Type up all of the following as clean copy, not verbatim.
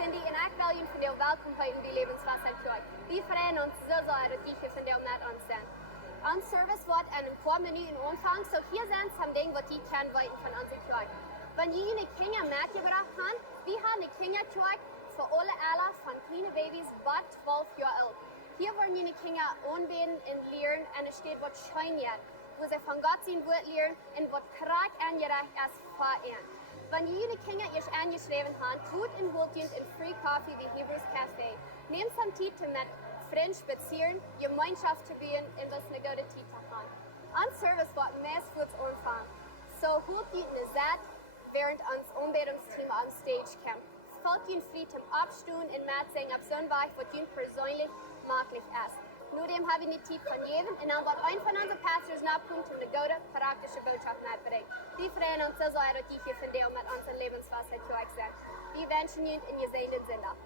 Cindy en ek wil julle vandag welkom by in die lewenswasserkerk. Vi förenar ons så är det dike vandag med onsen. Ons service wordt en een paar minuten omvang, so hier zijn some dingen wat die kan weten van onze kerk. Wanneer je een kinder meegebracht hebt, we hebben een kinderkerk voor alle allen van kleine baby's tot 12 jaar oud. Hier worden je kinder aanbeden en leren en er steht wat schijnjaar, wo sie von Gott sein Wort lernen und was krack angerecht ist für ihn. Wenn jene Kinder ihr angeschrieben haben, tut in Wohldienst in Free Coffee wie Hebrews Café. Nehmt some Zeit mit Friends spazieren, Gemeinschaft zu bieten und was eine gute Zeit zu haben. An Service wird meist kurz anfangen. So holt die eine Zeit, während uns Anbetungsteam am Stage kommt. Folgt ihnen frei zum Abstuhlen und Mitsingen ab Sonntag, was ihnen persönlich möglich ist. Nur dem habe ich eine Zeit von jedem und dann wird ein von unseren Pastors nachkommen, um eine gute, praktische Botschaft mitzubringen. Wir freuen uns so sehr, dass die hier von dir mit unserem Lebenswasser zu euch sind. Wir wünschen Ihnen einen gesegneten Sonntag.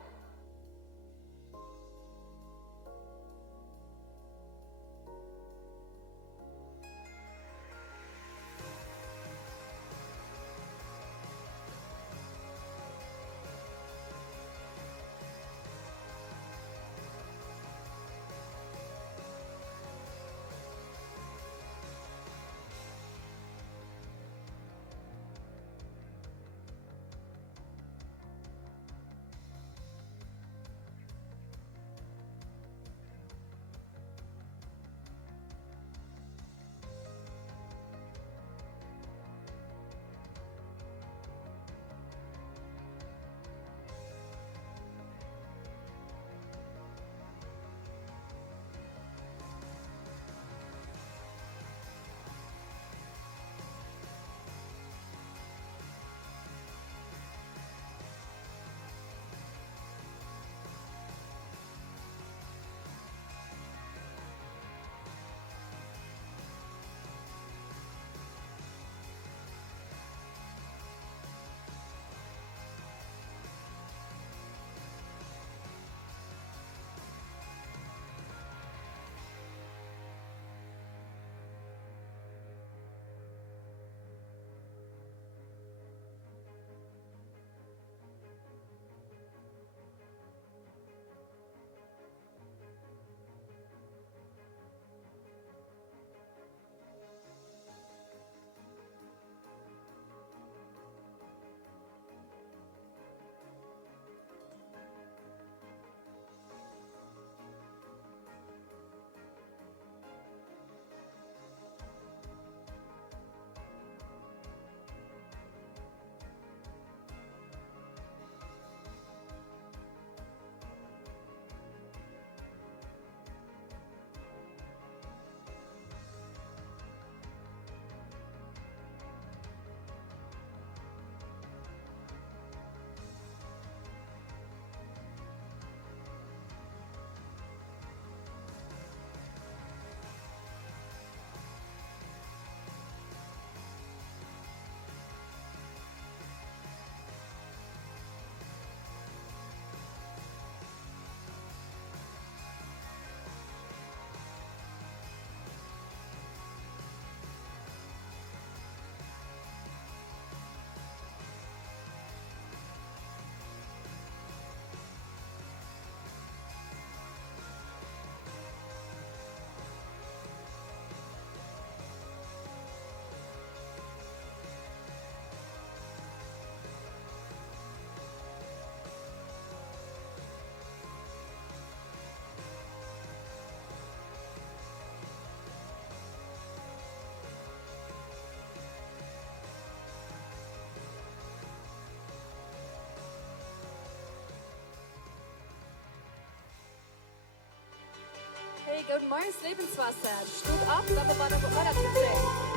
Hey, Goode morgens levenswasser. Stoot af, dat we wat op orde te brengen.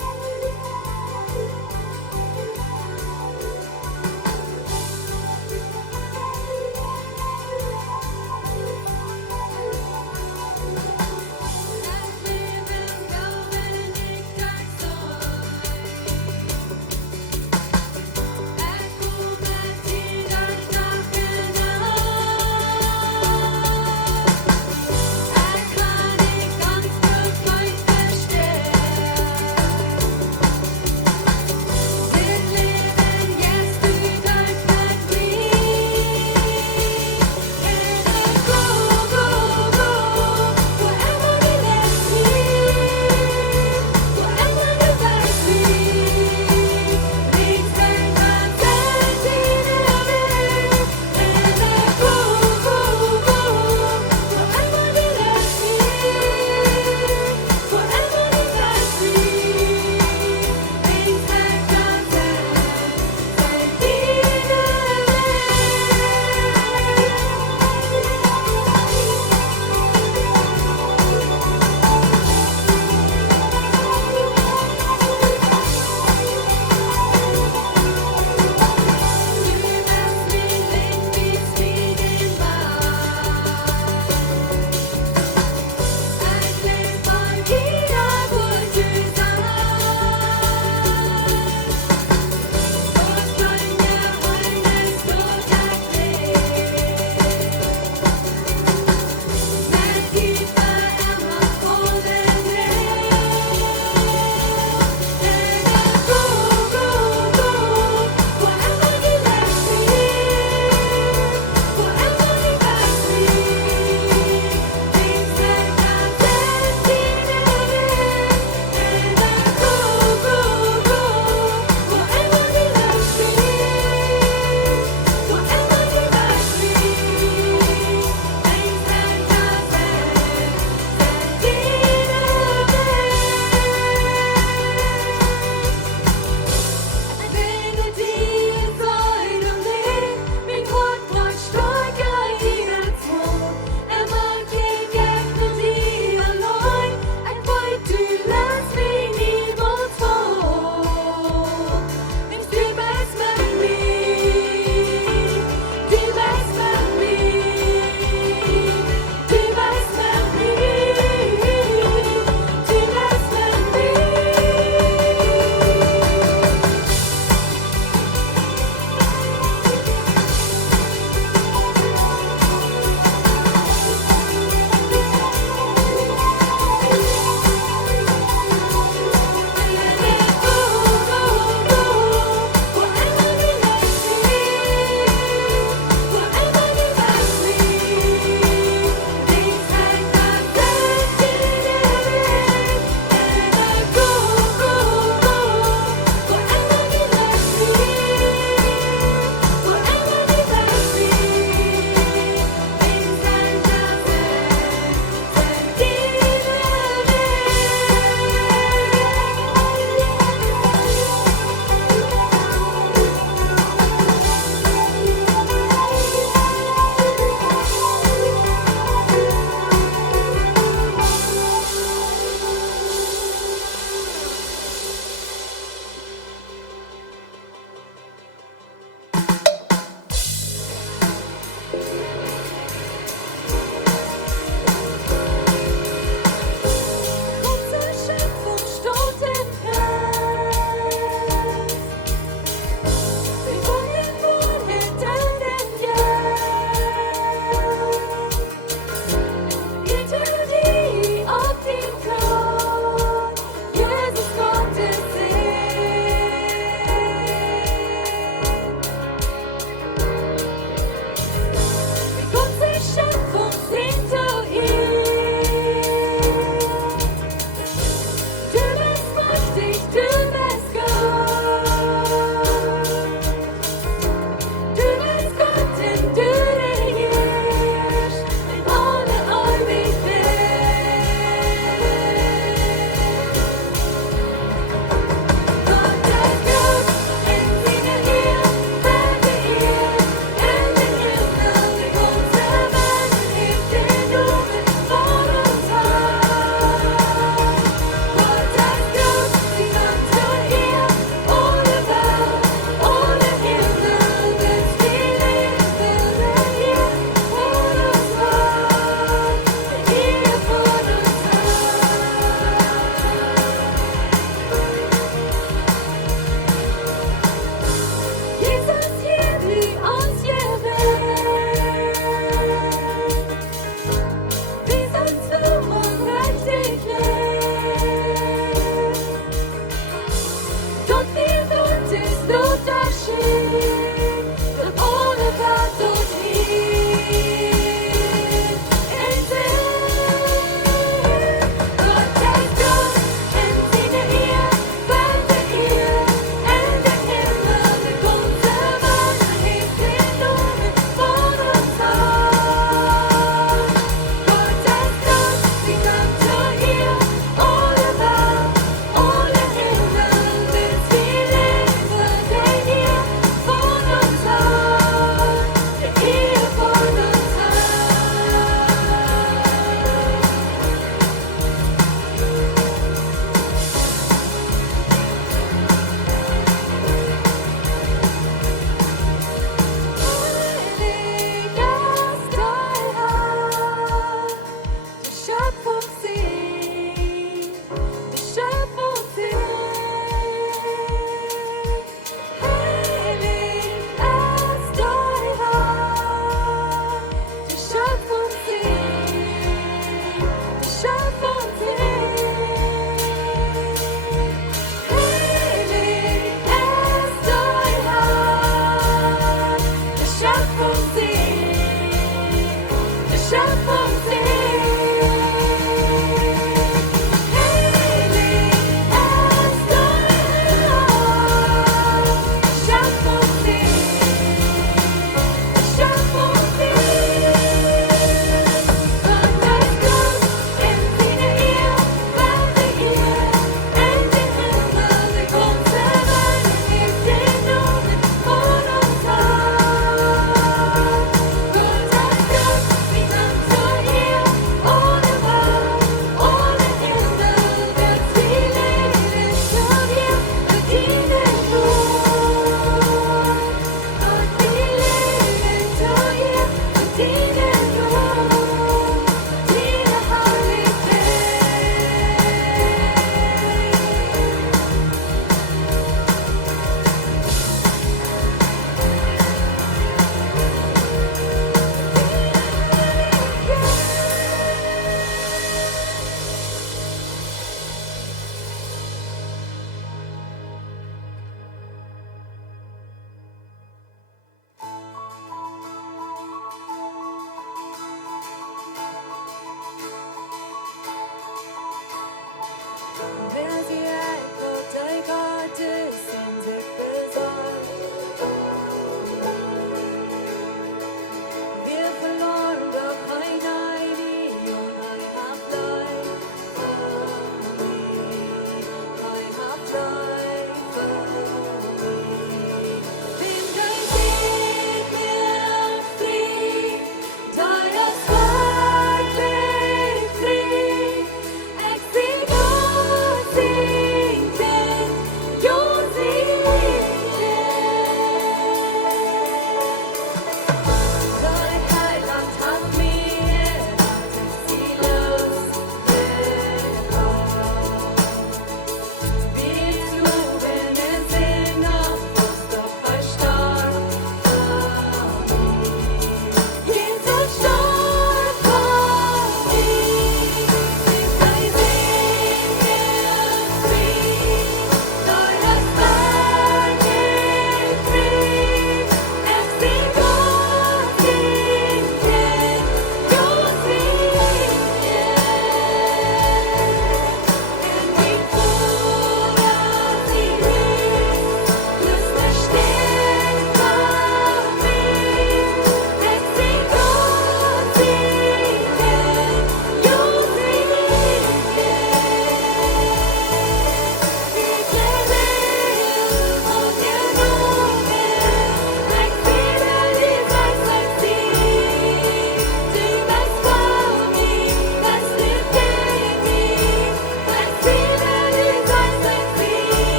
Kan ik ganz goed nooit verstehen.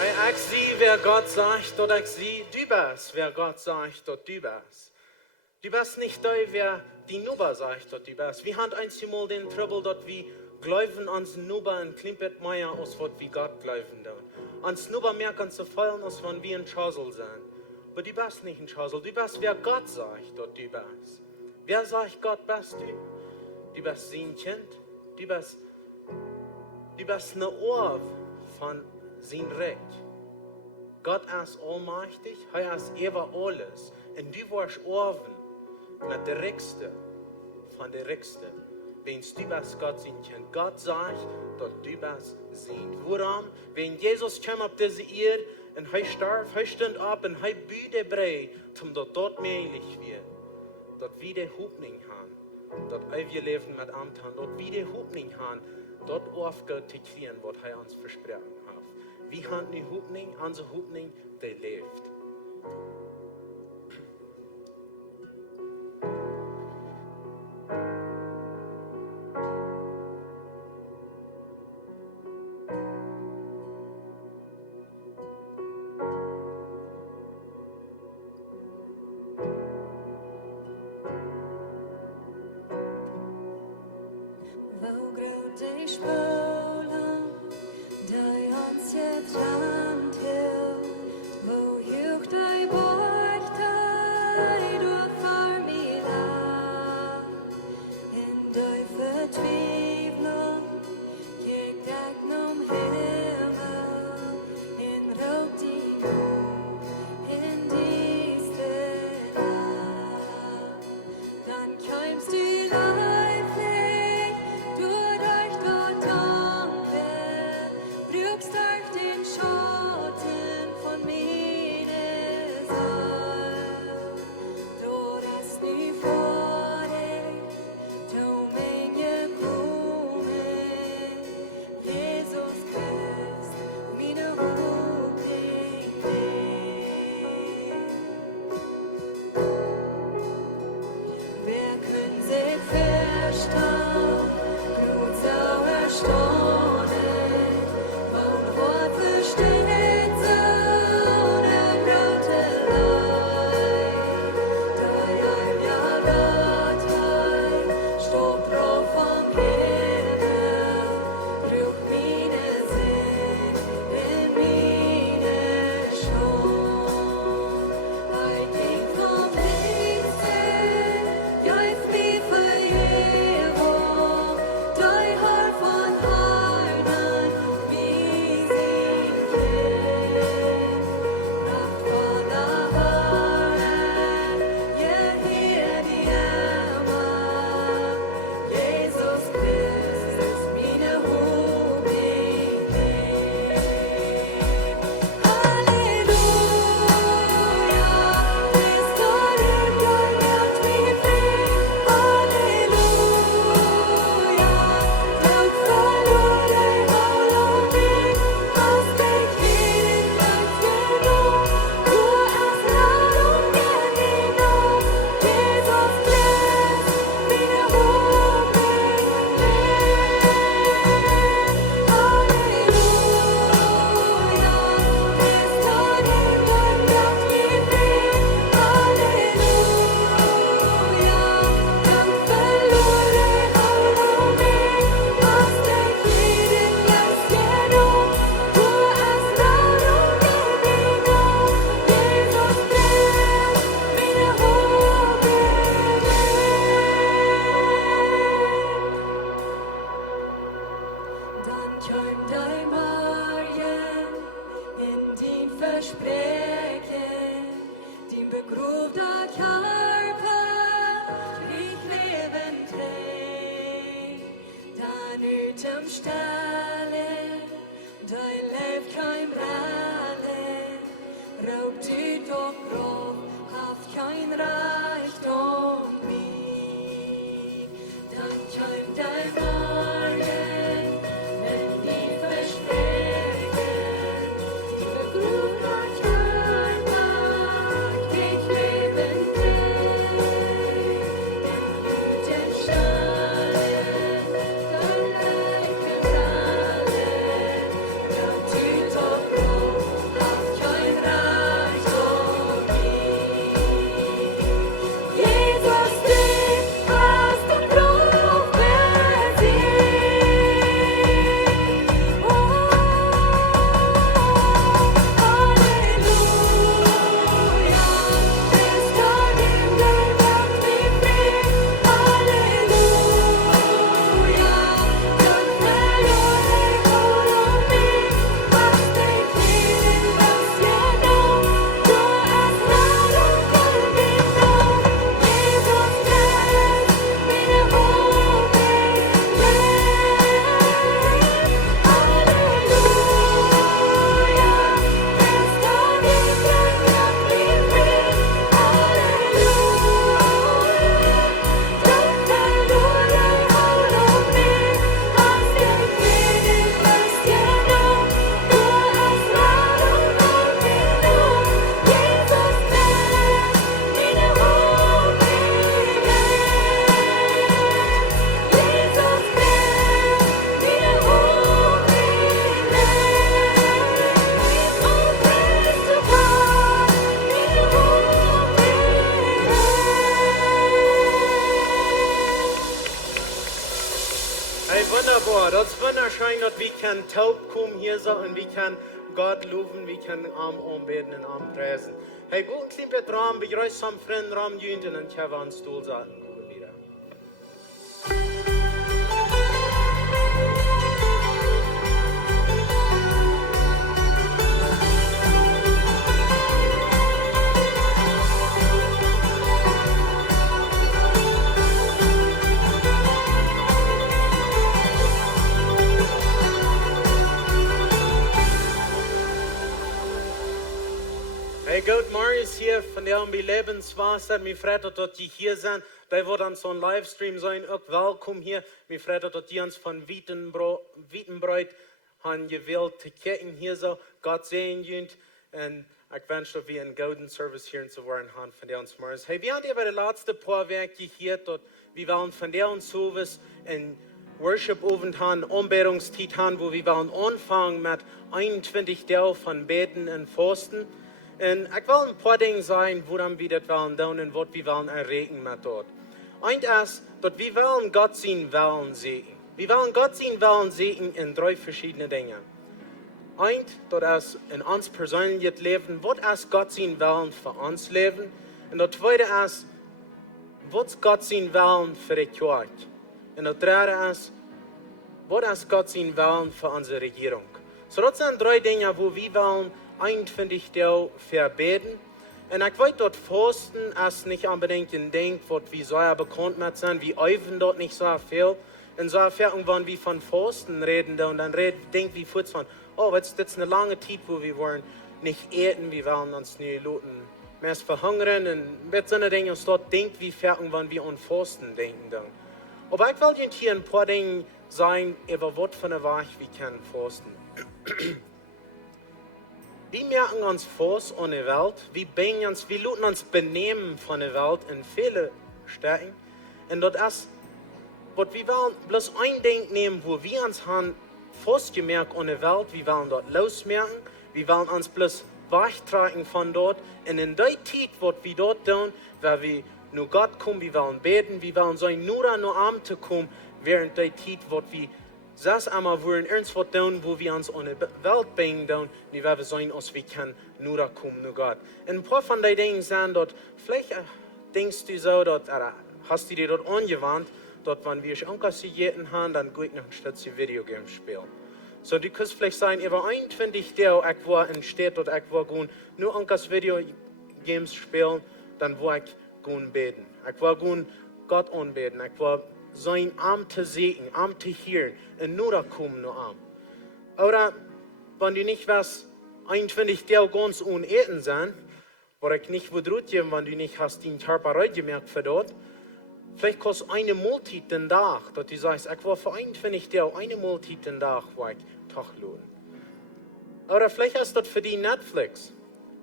Ich sehe, wer Gott sagt, oder ich sehe, du bist, wer Gott sagt, dort du bist. Du bist nicht da, wer die Nuba sagt, dort du bist. Wir haben einmal den Trouble, dort wir glauben ans Nuba und klimpet mehr aus, was wie Gott glauben dort. Ans Nuba merken zu fallen, als wenn wir ein Chasel sind. Aber du bist nicht ein Chasel, du bist, wer Gott sagt, dort du bist. Wer sagt, Gott bist du? Du bist sein Kind, du bist eine Ohr von sein Recht. Gott ist allmächtig, er ist über alles. Und du warst Orven mit der Reichste von der Reichste. Wenn du bist Gott sein Kind. Gott sagt, dass du bist sein. Warum? Wenn Jesus kam auf diese Erde und er starb, er stand ab und er bühte brei, um dort möglich wird. Dort wieder Hoffnung haben. Dort wir leben mit Amt haben. Dort wieder Hoffnung haben. Dort aufgehört zu kriegen, was er uns versprochen hat. Wir haben eine Hoffnung, unsere Hoffnung, die lebt. taub kommen hier so und wir können Gott loben, wir können Arm anbeten und Arm preisen. Hey, guten kleinen Raum, begrüßt am Freund, Raum jünt und dann können wir an den Stuhl sagen. Wieder. Hey, Goode, Marius hier von der Lebenswasser. Mir freut, dass die hier sind. Da wird dann so ein Livestream sein. Auch willkommen hier. Mir freut, dass die uns von Wittenbreut haben gewählt zu kicken hier so. Gott sehen jünt. Und ich wünsche, dass wir einen guten Service hier in Zuwaren haben von der uns Marius. Hey, wir haben hier bei der letzten paar Werke hier, dort wir wollen von der uns Service in Worship-Abend haben, Anbetungszeit haben, wo wir wollen anfangen mit 21 Tagen von Beten und Fasten. Und ich will ein paar Dinge sagen, woran wir das wollen tun und was wir wollen erregen mit dort. Eins ist, dass wir wollen Gott sein Willen sehen. Wir wollen Gott sein Willen sehen in 3 verschiedene Dinge. Eins, das ist in uns persönliches Leben, was ist Gott sein Willen für uns Leben? Und das zweite ist, was ist Gott sein Willen für die Kirche? Und das dritte ist, was ist Gott sein Willen für unsere Regierung? So, das sind 3 Dinge, wo wir wollen 21 Tage verbeten. Und ich weiß, dort Fasten ist nicht unbedingt ein Ding, was wir so bekannt mit sind. Wir üben dort nicht so viel. Und so irgendwann wir von Fasten reden, und dann denken wir kurz von, oh, jetzt ist das eine lange Zeit, wo wir wollen nicht essen, wir wollen uns nicht Leuten mehr verhungern. Und mit so einer Dinge, und dort denken wir irgendwann wir an Fasten denken. Dann. Aber ich will hier ein paar Dinge sagen, über was von der Wahrheit wir können fasten. Wir merken uns Fuß an der Welt, wir lassen uns benehmen von der Welt in viele Städten. Und das ist, was wir wollen, bloß ein Ding nehmen, wo wir uns haben, Fuß gemerkt an der Welt, wir wollen dort losmerken, wir wollen uns bloß wegtragen von dort. Und in der Zeit, was wir dort tun, weil wir nur Gott kommen, wir wollen beten, wir wollen so nur an Abend zu kommen, während der Zeit, was wir das einmal wollen irgendwas tun, wo wir uns an der Welt bringen, und wir werden sein, als wir können nur kommen, nur Gott. Und ein paar von den Dingen sind dort, vielleicht denkst du so, dort, hast du dir dort angewandt, dort, wenn wir Ankassieren haben, dann geht noch ein Stück Videogames spielen. So, du kannst vielleicht sagen, über 21 Tage, ich war in Städten, dort, ich war gehen, nur Ankas Videogames spielen, dann war ich gehen beten. Ich war gehen Gott anbeten, ich war sein Arm zu sehen, Arm zu hören, und nur kommen nur Arm. Oder, wenn du nicht was 21 Tage ganz ohne Eten sein, wo ich nicht bedroht bin, wenn du nicht hast den Körper gemerkt für dort, vielleicht kostet eine Mahlzeit den Tag, dass du sagst, ich war für 21 Tage eine Mahlzeit den Tag, wo ich Tag lohne. Oder vielleicht ist das für die Netflix.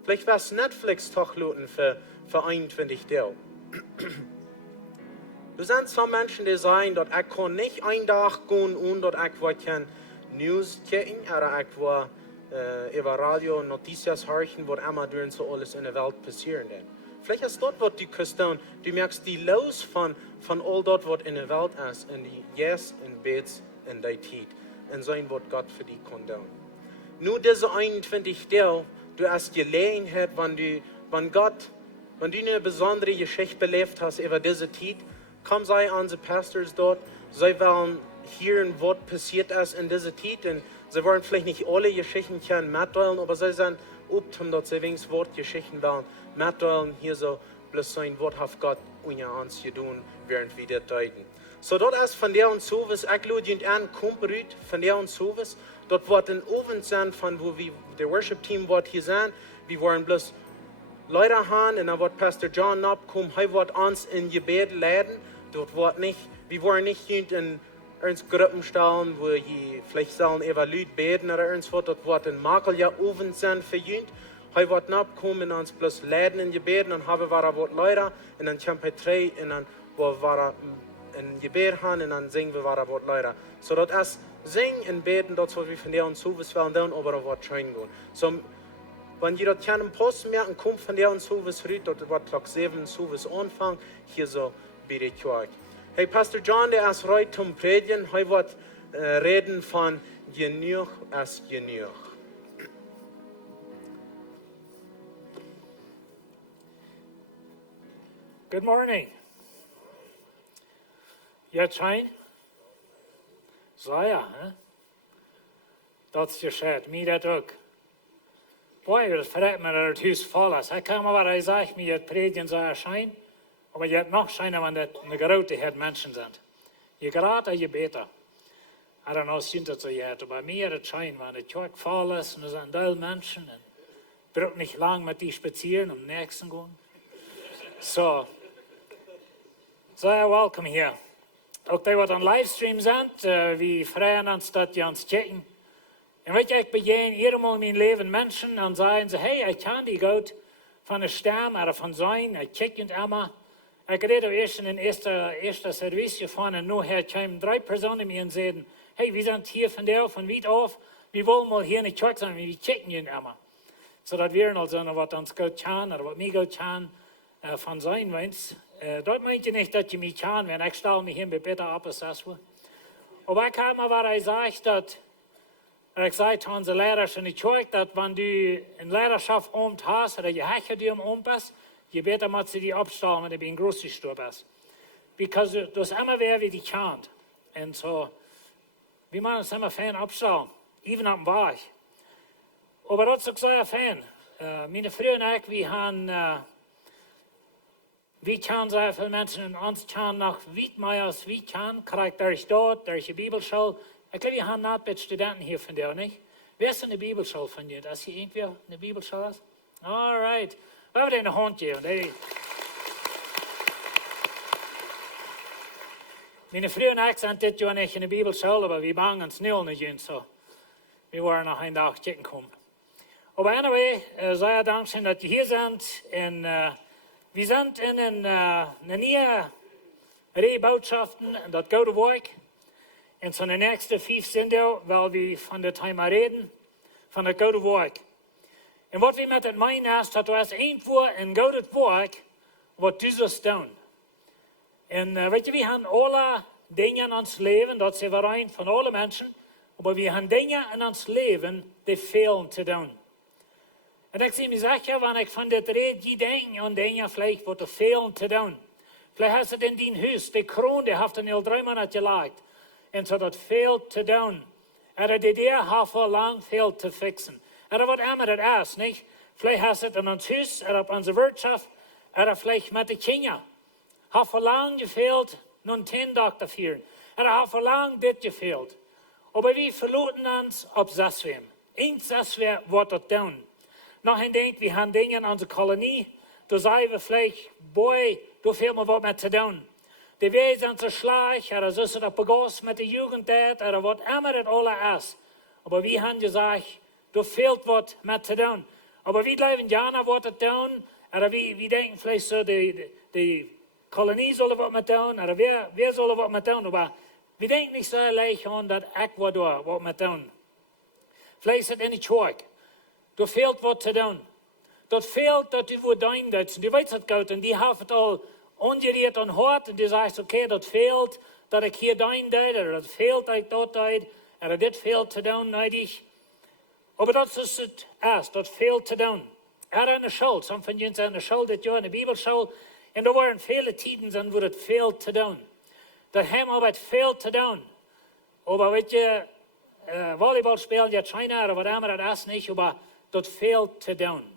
Vielleicht war es Netflix Tag lohnen für 21 Tage. Du sind so Menschen, die sagen, dass ich kann nicht einen Tag gehen, ohne dass ich News checken oder ich über Radio und Noticias hören, was immer durch so alles in der Welt passiert. Vielleicht ist das, was du kannst tun. Du merkst die Los von all das, was in der Welt ist, und die Yes und Bets in der Zeit. Und sein, was Gott für dich kann tun. Nur diese 21 Tage, du hast Gelegenheit, wenn du eine besondere Geschichte belebt hast über diese Zeit, komm sei unsere Pastors dort, sie wollen hören, was passiert ist in dieser Zeit. Und sie wollen vielleicht nicht alle Geschichten können mitteilen, aber sie sind optim, dass sie wenigstens Wortgeschichten wollen mitteilen, hier so bloß sein, was hat Gott uns getan, während wir das deuten. So, dort ist von der und sowas, ich lade ihn an, kommt von der und sowas, dort wird ein Ofen sein, von wo wir, der Worship-Team wird hier sein, wir wollen bloß Leute haben, und dann wird Pastor John abkommen, er wird uns in Gebet leiten. Dort wird nicht, wir wollen nicht in Gruppen stellen, wo vielleicht sollen Leute beten oder irgendwas, dort wird ein Makel ja offen sein für jünt. Er wird abkommen und uns bloß leiten in Gebet, und haben wir Leute, und dann kommen wir 3, und dann wir ein Gebet haben, und dann singen wir Leute. So, dort ist singen und beten, dort was wir von der und so was wollen tun, aber dort wird schön gehen. So, wenn ihr dort keinen Post merken, kommt von der und so was rührt, dort wird Tag 7 so was anfangen, hier so bei der Kirche. Hey, Pastor John, der ist heute zum Predigen, er wird reden von Jenuach is Jenuach. Good morning. Ja, Schein? So ja, hè? Dat is je schijt, mij dat ook. Boy, dat verrekt me dat het huis vol is. Ik kan maar wat hij zegt, mij het predigen zou schijn, maar je hebt nog schijnen, wanneer het een grote mensen zijn. Je grater, je beter. I don't know, sind het zo jaren, maar mij het schijn, wanneer het kerk vol is, en er zijn veel mensen, en braucht niet lang met die spazieren, om nächsten gaan. So ja, welkom hier. Ook die wat aan livestream zijn, we vragen ons dat je ons checken. En weet je, ik begin eenmaal in mijn leven mensen en zeggen ze, hey, ik ken die goed van de stem of van zijn, ik check het allemaal. Ik reed eerst in een eerste service van en nu kwamen 3 personen mee en zeiden, hey, we zijn hier van wie af, we willen mal hier in de kerk zijn, we checken je allemaal. Zodat we al zijn wat ons goed kan, of wat mij goed kan van zijn wens. Dat meint je niet dat je mij kan, wenn ik stel me hier bij bitter op, is dat zo. Maar ik heb maar wat hij zegt, dat ik zei tegen onze leiders in de kerk, dat wanneer du een leiderschap omt hast, oder je hecht die ompast, je beter moet ze die opstellen, wanneer je een groot stoop is. Because dat is immer weer wie die kan. En zo, we moeten ons immer fijn opstellen, even op de weg. Maar dat is ook zo fijn. Mijn vrienden en ik, we kennen sehr viele Menschen und uns kennen noch weit mehr als wir kennen, kriegt durch Daut, durch die Bibelschule. Ich glaube, wir haben nicht Studenten hier von dir, nicht? Wer ist in der Bibelschule von dir? Dass hier irgendwer in der Bibelschule ist? All right. Wir haben den Hund hier. Meine Frau und ich sind dieses Jahr nicht in der Bibelschule, aber wir bangen uns nicht nicht, so. Wir waren noch einen Tag checken kommen. Aber anyway, sehr dankbar, dass ihr hier seid. Wir sind in eine neue Reihe Botschaften, das Goode Woakj. Und so die nächsten 5 sind weil wir von der Thema reden, von der Goode Woakj. Und was wir mit dem meinen ist, dass du hast irgendwo in Goode Woakj, was du sollst tun. Und weet je, wir haben alle Dinge in ons Leben, das ist vereint von allen Menschen, aber wir haben Dinge in ons Leben, die fehlen zu tun. En ik zie me zeggen, wanneer ik van dit rede, die denken aan dingen, vielleicht wat er veel te doen. Vielleicht hast du in dein huis, die kroon, die heeft er al 3 maanden gelegt. En zo dat veel te doen. Er die idee heeft al lang veel te fixen. Er wat immer het is, niet? Vielleicht hast du het in ons huis, op onze wirtschaft, vielleicht met de kinderen. Heeft al lang gefehlt, nun 10 Tage te vieren. Heeft al lang dit gefehlt. Maar we verloten ons op 6 wem. Eens 6 wem wat dat doen. Nog een ding, we hebben dingen in onze kolonie. Da sagen wir vielleicht, boy, da fehlt mir was mit zu tun. Die Wege sind so schlecht, oder so ist es begossen mit der Jugend, oder was immer das alles ist. Aber wir haben gesagt, da fehlt was mit zu tun. Aber wir bleiben gerne was zu tun, oder wir denken vielleicht so, die Kolonie soll was mit tun, oder wir sollen was mit tun. Aber wir denken nicht so leicht an, dass Ecuador was mit tun. Vielleicht ist es in der Kerk. Da fehlt was zu tun. Dat fehlt, dat die voor Duitsers, die weet het goed, en die heeft het al ongericht aan hart, en die zegt, oké, dat fehlt, dat ik hier deed, dat fehlt, dat ik dat deed, en dit fehlt te doen, neidig. Maar dat is het eerst, dat fehlt te doen. In de school, some van jullie zijn in de school, dit jaar in de Bibelschool, en er waren vele tijden, wo het fehlt te doen. Dat hebben we het fehlt te doen. Maar weet je, Volleyball spelen, ja, China, of wat immer dat is niet, maar dat fehlt te doen.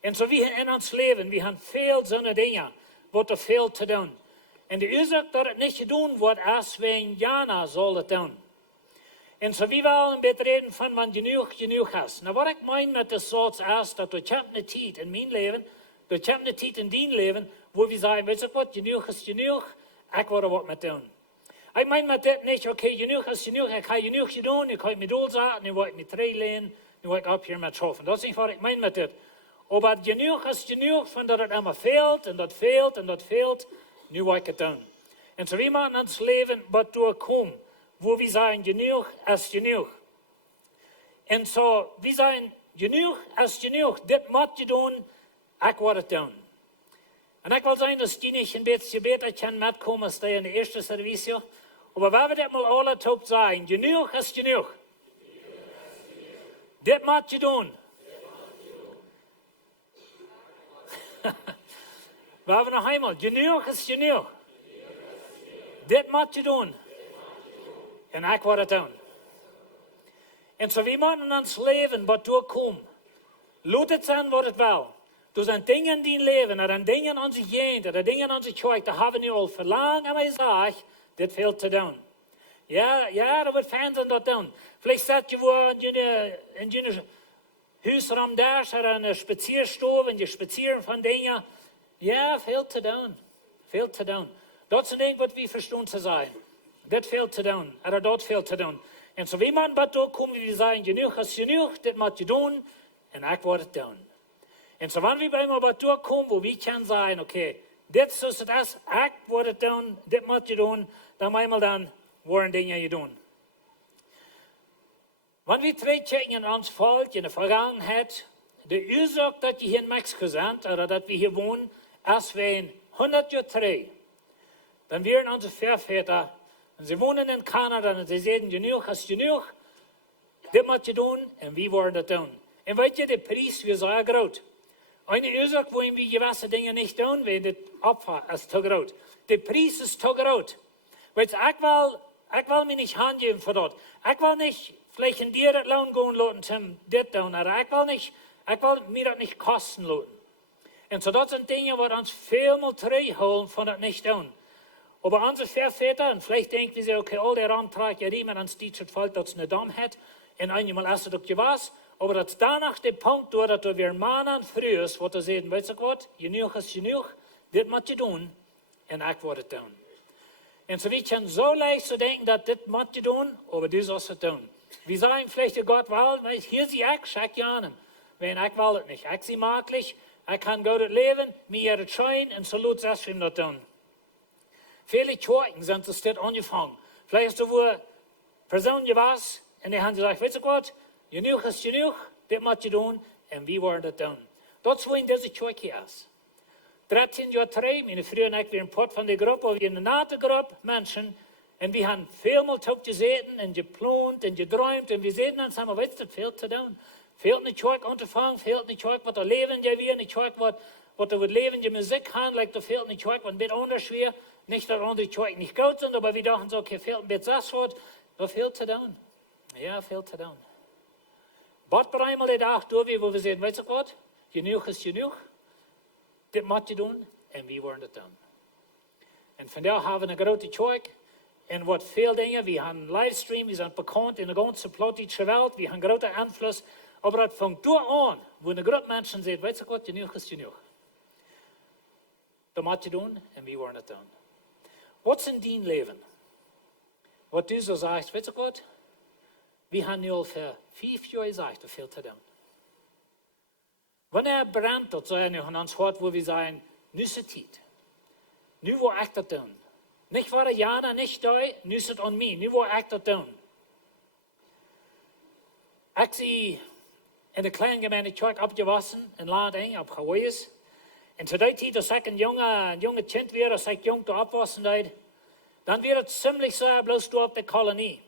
En zo we in ons leven, we hebben veel zo'n dingen, wat er veel te doen. En de oorzaak dat het niet gedaan wordt, is wenn Jana zal het doen. En zo we willen een beetje reden van wat genoeg is. Nou, wat ik meen met de soort is, dat er komt een tijd in mijn leven, er komt een tijd in dien leven, waar we zeggen, weet je wat, genoeg is genoeg, ik wil er wat met doen. Ik meen met dit niet, oké, genoeg is genoeg, ik ga genoeg gedaan, ik ga mijn doel zetten, nu wil ik met 3 leen, nu wil ik op hier met schaffen. Dat is niet wat ik meen met dit. Maar genoeg is genoeg van dat het allemaal fehlt en dat fehlt en dat fehlt. Nu wil ik het doen. En zo we moeten ons leven wat doorkomen. Waar we zeggen genoeg is genoeg. En zo we zeggen genoeg is genoeg. Dit moet je doen. Ik wil het doen. En ik wil zeggen dat die niet een beetje beter kan metkomen als die in de eerste service. Maar waar we dit mal alle top zeggen. Genoeg is genoeg. Dit moet je doen. We hebben nog eenmaal. Jenuach is Jenuach. Dit moet je doen. En ik word het doen. En zo we moeten ons leven wat doorkomen. Laat het zijn wat het wil. Er zijn dingen in die leven, er zijn dingen in onze gemeente, er zijn dingen in onze kerk, daar hebben we nu al verlang en wij zeggen, dit veel te doen. Ja, dat wordt fijn zijn dat doen. Vielleicht zet je wel in je huisraam daar, er een spazierstoof en je spazieren van dingen. Ja, veel te doen. Veel te doen. Dat is een ding wat we verstaan te zijn. Dit veel te doen, er dat veel te doen. En zo wie man wat ook komen, we zeggen, genoeg is genoeg, dit moet je doen, en ik word het doen. En zo wanneer we bij mij wat doorkomen, waar we kunnen zeggen, oké, dit is zoals het is, ik word het doen, dit moet je doen, dan eenmaal dan worden dingen je doen. Wanneer we terugkijken in ons volk, in de vergangenheid, de oorzaak dat je hier in Mexico bent, of dat we hier wonen, als we in 100 jaar terug, dan waren onze voorväter, en ze wonen in Canada, en ze zeiden, genoeg is genoeg, dit moet je doen, en we worden het doen. En weet je, de prijs was zo groot. Eine oorzaak waarom we gewisse dingen niet doen, weil het opfer is te groot. De prijs is te groot. Weet je, ik wil me niet handgeven voor dat. Ik wil niet vielleicht in dir het loon gaan laten om dit doen. Maar ik wil me dat niet kosten laten. En zo dat zijn dingen wat ons veel meer terughouden van het niet doen. Maar onze voorväter, en vielleicht denken we, okay, al die randtragerij met ons Duitse volk, dat ze een dom heeft. En eenmaal is het ook gewas. Maar dat is danach de punt door dat we weer maanden vroeg is, wat we zeggen, weet je wat, genoeg is genoeg, dit moet je doen, en ik word het doen. En zo we kunnen zo leicht zo denken dat dit moet je doen, maar du zal het doen. We zeggen vielleicht, Gott wel, hier zie ik, schak je aan hem. Maar ik wil het niet. Ik zie makkelijk, ik kan goed het leven, mir het schijn, en zo laat ze hem dat doen. Viele Kirchen sind das dit angefangen. Vielleicht ist da wo Person was, en die haben gesagt, weet je wat, genoeg is genoeg, dit moet je doen, en wie worden het doen. Dat is hoe in deze kerk hier is. 13 jaar terug, mijn vriend en ik weer een part van de groep, of een nate groep mensen, en we hebben veel meer op gezeten, en geplant, en gedroomd, en we zitten en zeggen, weet je, dat veel te doen. Veel in de kerk ontvangen, veel in de kerk wat er leven je weer, in de kerk wat er het leven je muziek gaan, lijkt er veel in de kerk wat een beetje anders weer. Niet dat andere kerk niet goed zijn, maar we dachten zo, okay, veel een beetje zes wordt, maar veel te doen. Ja, veel te doen. Wat per eenmaal de dag door wie we zeggen, weet je wat, genoeg is genoeg, dit moet je doen, en wie worden het doen. En vandaag hebben we een grote kerk, en wat veel dingen, we hebben een livestream, we zijn bekend in de ganze politische wereld, we hebben grote invloed, maar dat vangt door aan, wo een groep mensen zeggen, weet je wat, genoeg is genoeg. Dat moet je doen, en wie worden het doen. Wat is in dien leven? Wat du zo zegt, weet je wat? We hebben nu al voor 5 jaar gezegd, er veel te doen. Wanneer brandt dat, zijn nu aan ons hart, wo we zeggen, nu is het tijd. Nu wil ik dat doen. Niet waar Jana niet daar, nu is het aan mij. Nu wil ik dat doen. Ik zie in de kleine gemeente kerk opgewassen in Lading, op Hawaii. En zu der Zeit, als ik een jonge kind weer, als ik jong te opwassen deed, dan werd het ziemlich zo, bloos door op de kolonie.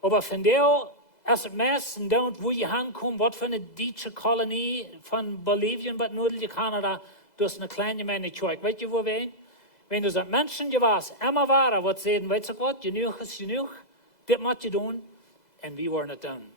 Maar vandaar is het meest dood wo je aankomt, wat voor een Duitse kolonie van Bolivien, wat noordelijke Canada, dus een kleine gemeente kerk. Weet je waar we? Wenn er dat mensen gewas, immer waren, wat zeiden, weet je wat, genoeg is genoeg, dit moet je doen, en wie worden het doen.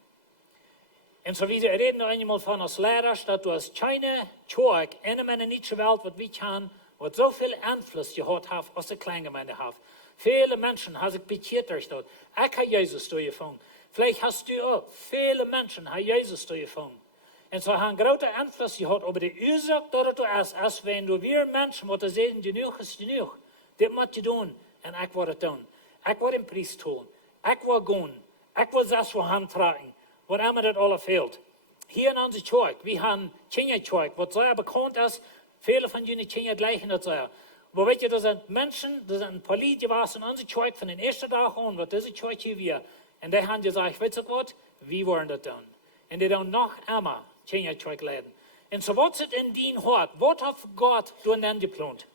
En zo wie reden eenmaal van als leiders, dat du als kleine kerk in een Duitse wereld, wat we kan, wat zoveel invloed gehad heeft, als de kleine gemeente heeft. Viele mensen hebben zich bekeerd durch dat. Ik heb Jezus doorgevangen. Vielleicht hast du auch. Viele mensen hebben Jezus doorgevangen. En zo hebben grote invloed gehad over de oorzaak dat het is, als wenn du weer mensen moeten zeggen, genoeg is genoeg. Dit moet je doen, en ik wil het doen. Ik wil een priest doen. Ik wil gaan. Ik wil zelfs voor hem trekken. Wat immer dat alle fehlt. Hier in onze kerk, we hebben Kinderkerk, wat zeer bekend is. Viele van jullie Kinder gleichen dat zeer. Maar weet je, er zijn mensen, er zijn een paar lied geweest in onze kerk van de eerste dag aan, wat deze kerk hier weer. En die hebben gezegd, weet je wat, wie worden dat doen. En die doen nog immer Kinderkerk leiden. En zo wat zit in dien hart, wat heeft God door hen geplant?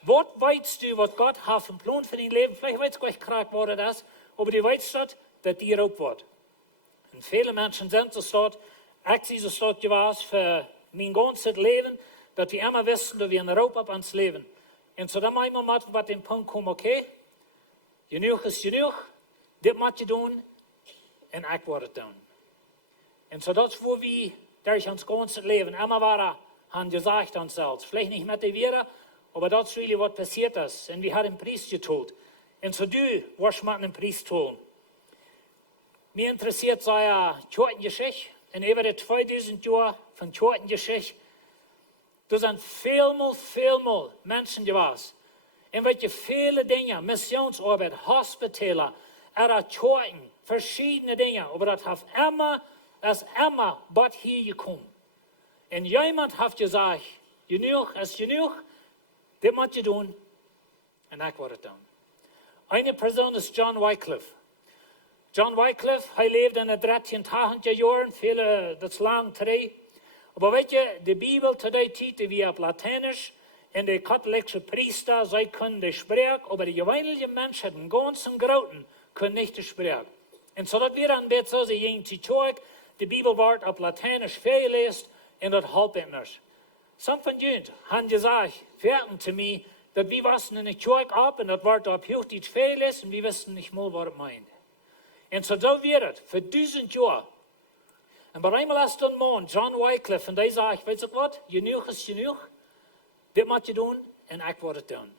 Wat weet du, wat God heeft geplant voor je leven? Vielleicht weet je graag wat het is, maar die weet dat die er ook wordt. En viele Menschen sind so dort, ich zie so dort gewas für mein ganzes Leben, dass wir immer wissen, dass wir in Europa auf uns leben. Und so dann einmal mal was den Punkt kommen, okay, genug ist genug, das muss je doen, und ich werde es tun. Und so das, wo wir durch uns ganzes Leben immer waren, haben gesagt uns selbst, vielleicht nicht mit der Wehre, aber das ist really, was passiert ist. Und wir haben einen Preis getan. Und so du wirst mit einem Preis tun. Mir interessiert so eine Kirchengeschichte. Und über die 2000 Jahre von Kirchengeschichte, da sind vielmal Menschen gewesen. Und welche viele Dinge, Missionsarbeit, Hospitäler, Kirchen, verschiedene Dinge. Aber das hat immer Gott hier gekommen. Und jemand hat gesagt, genug ist genug, das muss je doen, und ich werde es tun. Eine Person ist John Wycliffe. John Wycliffe, hij leefde in de 1380 Jahren, viele, dat is lang terug. Aber weet je, de Bibel today tieten wir op Latinisch, en de katholische Priester, zij kunnen de spreken, aber de gewöhnliche Menschen, den ganzen Groten, können nicht de spreken. En zodat wir dan bet zo, ze gingen die Tjoek, de Bibel wordt op Latinisch voorgelezen, en dat helpt niet. Some van jullie hebben gezegd, verten zu mir, dat wir wassen in de Tjoek op, en dat wordt op Hochdeutsch voorgelezen, en wir wissen nicht mal, was het meint. En zo wird het, voor 1000 jaar. En bij eenmaal als dan man, John Wycliffe, en die zegt, weet je wat, genoeg is genoeg, dit moet je doen, en ik word het doen.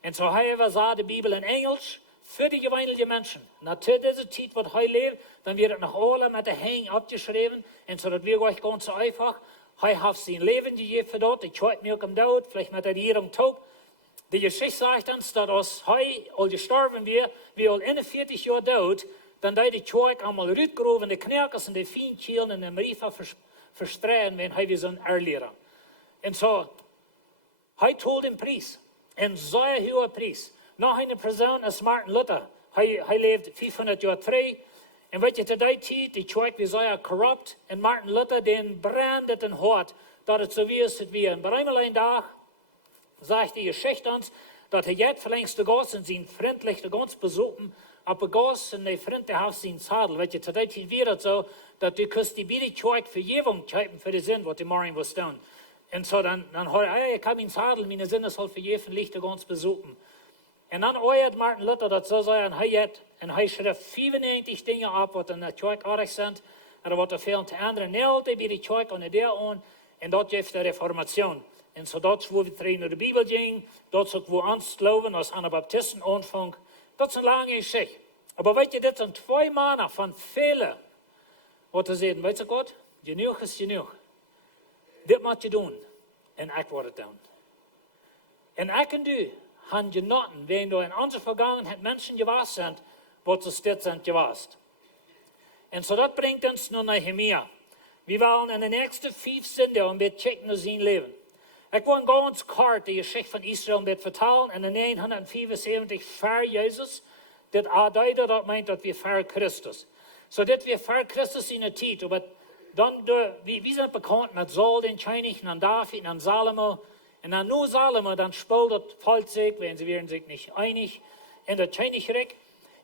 En zo hij zei de Bibel in Engels, voor de gewöhnliche Menschen. Na zu dieser Zeit, wat hij leeft, dan wird het nog alle met de hang abgeschreven, en zo dat wir euch ganz so einfach, hij heeft zijn leven gegeven voor dat, ik weet niet ook Daut, vielleicht met de Regierung taub. Die Geschichte sagt uns, dass als hij al gestorben wir al 41 Jahre dood, dan deed de Tjoek allemaal uitgeroven, de knerkers en de fienkielen en de brieven verstreien, wenn hij weer zo'n erleren. En zo, hij told een prijs, een zeer hoge prijs. Nog een persoon is Martin Luther. Hij leefde 500 jaar terug. En weet je, te die tijd, de Tjoek was zeer corrupt. En Martin Luther, den brandde het hart, dat het zo wie is het weer. En bij een dag, zegt die Geschichte ons, dat hij jetzt verlängst de Gast en zijn vriendelijk de Gast bezoeken, aber Gott und die Freunde haben sie Zadel. Weil je today wird so, dass du kannst die bitte Tjoek Vergebung geben für die Sinn, was die morgen was tun. Und so dann ich habe ihn Zadel, meine Sinne soll vergeben, Licht der ganz besuchen. Und dann euert Martin Luther, das so sei, und er schrift 95 Dinge ab, was in der Tjoek aardig sind, und was er fehlen zu anderen. Nelte bei der Tjoek und der an, und dort gibt die Reformation. Und so dort, wo wir drin in die Bibel gingen, dort wo uns glauben, als Anabaptisten anfangen. Dat is een lange Geschichte. Aber weet je, dit zijn 2 maanden van vele. Wat te zeggen, weet je wat? Genoeg is genoeg. Dit moet je doen. En ik word het doen. En ik en du hebben genoten, wenn du in onze vergangenheid mensen geweest zijn, wat ze dit zijn geweest. En zo dat brengt ons naar Nehemia. We willen in de nächste 5 zinnen een beetje checken naar zijn leven. Ik wil ganz kort de Geschichte van Israël een beetje vertellen. En in 974 voor Jezus, dat aanduidt dat meint dat we voor Christus. Zodat we voor Christus in de tijd, maar dan we zijn bekend met Saul, den König, en David, en Salomo. En dan nu Salomo, dan speelt het volk zich, wenn ze werden zich niet einig, in het Königreich.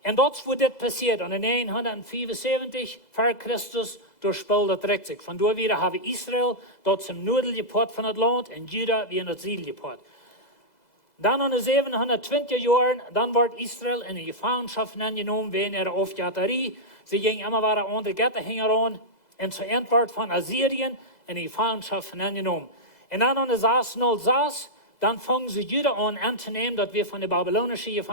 En dat is hoe dit passiert. En in 974 voor Christus, speelt het recht zich. Vandoor weer hebben we Israël, dat is een noordelijke poort van het land, en Juda weer in het zuidelijke poort. Dan in de 720 jaren, dan wordt Israël in de gevangenschap genomen, wegen ihrer Aufjäterie. Ze gingen immer weer aan de Gettenhänger aan, en zu Antwort van Assyrien in de gevangenschap genomen. En dan in de 606, dan fangen ze Juda aan te nemen, dat we van de Babylonische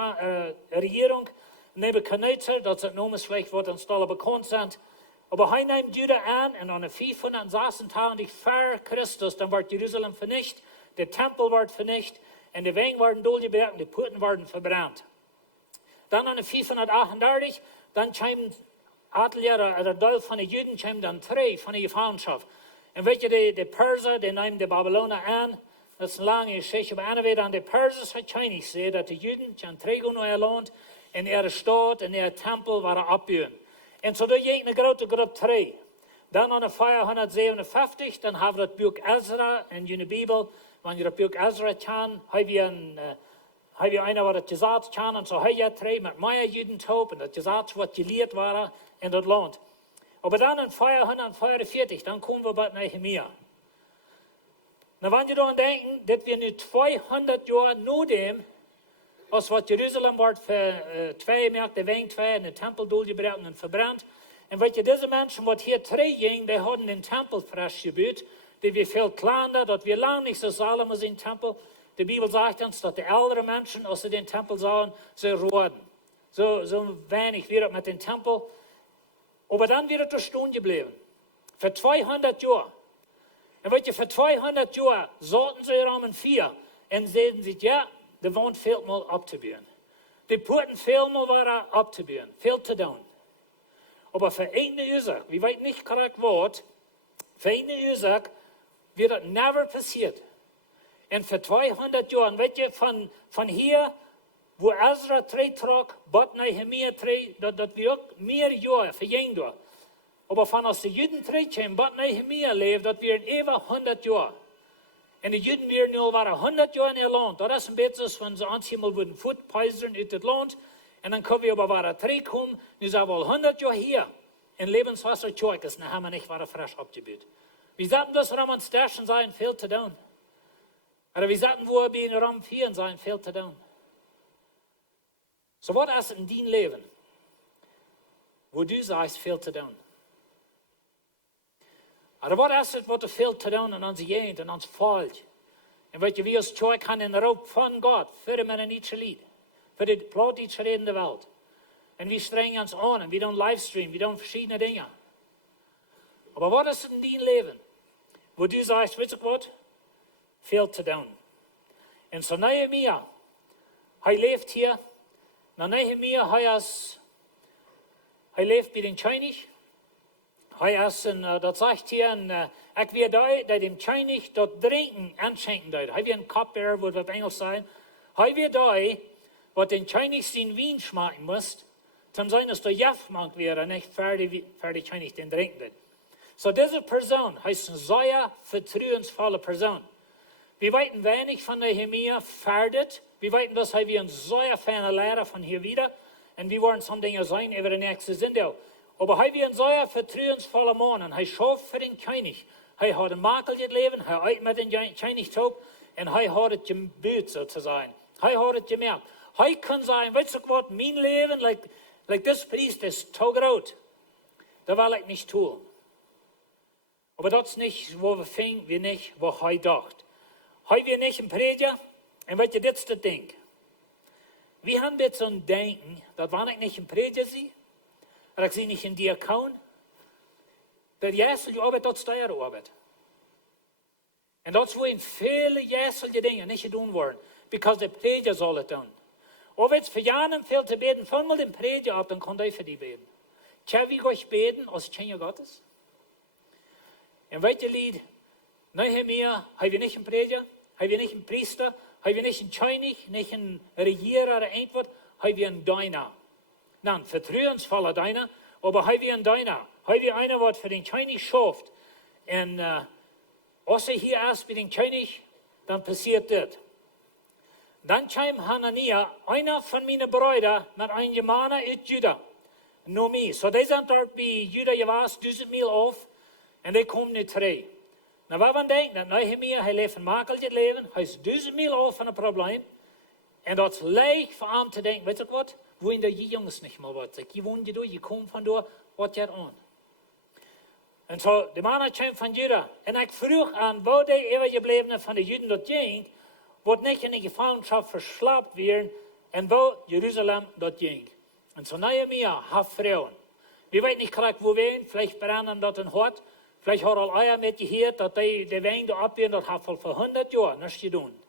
regering, Nebuchadnezzar, dat het noemen vielleicht wordt ons alle bekend zijn. Aber hij neemt Juda aan en aan de 586 voor Christus, dan wordt Jeruzalem vernicht, de tempel wordt vernicht, en de wegen worden doorgebracht, de poorten worden verbrand. Dan aan de 538, dan komen de deel van de Juden komen dan terug van de gevangenschap. En weet je, de Perser, die nemen de Babylonen aan, dat is een lange geschichte, maar aan de de Persers het Chinese gezegd, dat de Juden gaan terug naar het land, en ihre stad en ihre tempel waren afbouwen. En zo ging een grote groep terug. Dan aan de 457, dan hebben we het boek Ezra in de Bibel. Wanneer het boek Ezra kan, hebben we een wat het gezegd kan. En zo heb je terug met meer Juden op. En dat gezegd wat geleerd waren in dat land. Aber dann in 444, dann kommen wir bald nach Nehemia. Na, wenn ihr daran denken, dass wir nu 200 Jahre nur dem, als was Jerusalem wordt gemaakt, de wijn twee, en de tempel doorgebroken en verbrannt. En weet je, deze mensen wat hier teruggingen, die hadden den Tempel frisch gebouwd, die wir veel kleiner, dat wir lang nicht so Salomo zijn Tempel. De Bibel sagt uns, dat de ältere Menschen, als sie den Tempel sahen, sie roden. So wenig wird es mit dem Tempel. Aber dann wird es stehen geblieben. Für 200 Jahre. Und weet je, für 200 Jahre sollten sie Rahmen 4 und sehen sich, ja, de wand fehlt mal abzubauen. Die Porten fehlen mal wieder abzubauen. Viel zu tun. Aber für eine Ursache, wie weit nicht korrekt wird, für eine Ursache wird das never passiert. Und für 200 Jahre, weißt du, von hier, wo Ezra 3 trug, bis Nehemia 3, das wird auch mehr Jahre vergehen dort. Aber von als die Juden 3 kamen, bis Nehemia lebt, das wird über 100 Jahre. Und die Juden werden nu al 100 Jahre in ihr Land. Dat is een beetje als wenn sie ons eenmaal worden voetpeuzeren uit het land. En dan kunnen we aber weer terugkomen. Nu zijn we al 100 Jahre hier. In Lebenswasser Tjorkes, dan hebben we niet weer frisch opgebouwd. We zaten dus Ram en Sterschen zijn veel te doen. Maar we zaten wo we in Ram 4 zijn veel te doen. So wat is in dien leven? Wo du sagst veel te doen. Maar wat is het wat er veel te doen in onze jeugd en ons volk? En weet je, wie als kerk gaan in de roep van God, voor de mensen niet lied, voor de plaat die in de wereld. En we strengen ons aan en we doen livestream, we doen verschillende dingen. Maar wat is het in die leven? Wo du sagst, weet je wat? Veel te doen. En zo Nehemia, hij leeft hier. Na Nehemia, hij leeft bij den König. Hij is, dat zegt hier, ik weer daar, dat dem König dat drinken aanschenken deed. Hij weer een cupbearer, wat we op Engels zijn. Hij weer daar, wat den König zijn wien schmaken moest, zum sein, dass der Jafmank wäre, nicht für die König den trinken deed. So diese Person heißt eine sehr vertrauensvolle Person. Wir weten wenig von Nehemia fertig. Wir weten, dass er wie ein sehr feiner Lehrer von hier wieder. Und wir wollen some Dinge sein über den nächsten Sinn. Aber er wie ein sehr vertrauensvoller Mann. Und er schafft für den König. Er hat ein Makel gelebt, er hat mit dem König taub. Und er hat es gebüht, sozusagen. Er hat es gemerkt. Er kann sagen, weißt du was, mein Leben, like this Priest ist so groß. Das will ich nicht tun. Aber das ist nicht, wo wir fingen, wir nicht, wo er dacht. Er wir nicht ein Prediger. Und weißt du, das ist das Ding. Wir haben jetzt so ein Denken, dass wenn ich nicht ein Prediger sehe, oder ich sehe nicht in Diakon, dass Jesus die Arbeit, das ist deine Arbeit. Und das wollen viele jährliche Dinge nicht tun wollen, because der Prediger soll es tun. Ob jetzt für Jahren viel zu beten, fang mal den Prediger ab, dann kann er für die beten. Tja, wie euch beten als Kinder Gottes? Und weißt du, Lied, Nehemia, haben wir nicht einen Prediger, haben wir nicht einen Priester, haben wir nicht einen König, nicht einen Regierer oder irgendwas, haben wir einen Diener. Nein, vertrauensvoller Diener, aber haben wir einen Diener. Haben wir einer, der für den König schafft. Und als er hier ist bei dem König, dann passiert das. Dann kam Hanania, einer von meinen Brüdern, mit einem Germaner aus Juda, nur mich. So, die sind dort bei Juda gewesen, 1000 Mil auf, und die kommen nicht zurück. Na, wat we denken, dat Nehemia, hij leeft een makkelijk leven, hij is 1000 Mil auf van een probleem. En dat is leicht voor hem te denken, weet je wat, wohin die jongens niet meer wat. Je woont je door, je komt van door, wat je aan. En zo, de man kwam van Juda. En ik vroeg aan, waar die overgeblevenen van de Juden dat ging, wat niet in de gevangenschap verslapt werden, en waar Jeruzalem dat ging. En zo Nehemia had vrouwen. We weten niet correct wo we, vielleicht branden dat een hart. Vielleicht hat al eier mit gehört, dass die Wein da abgehen, das hat vor 100 Jahren nichts getan.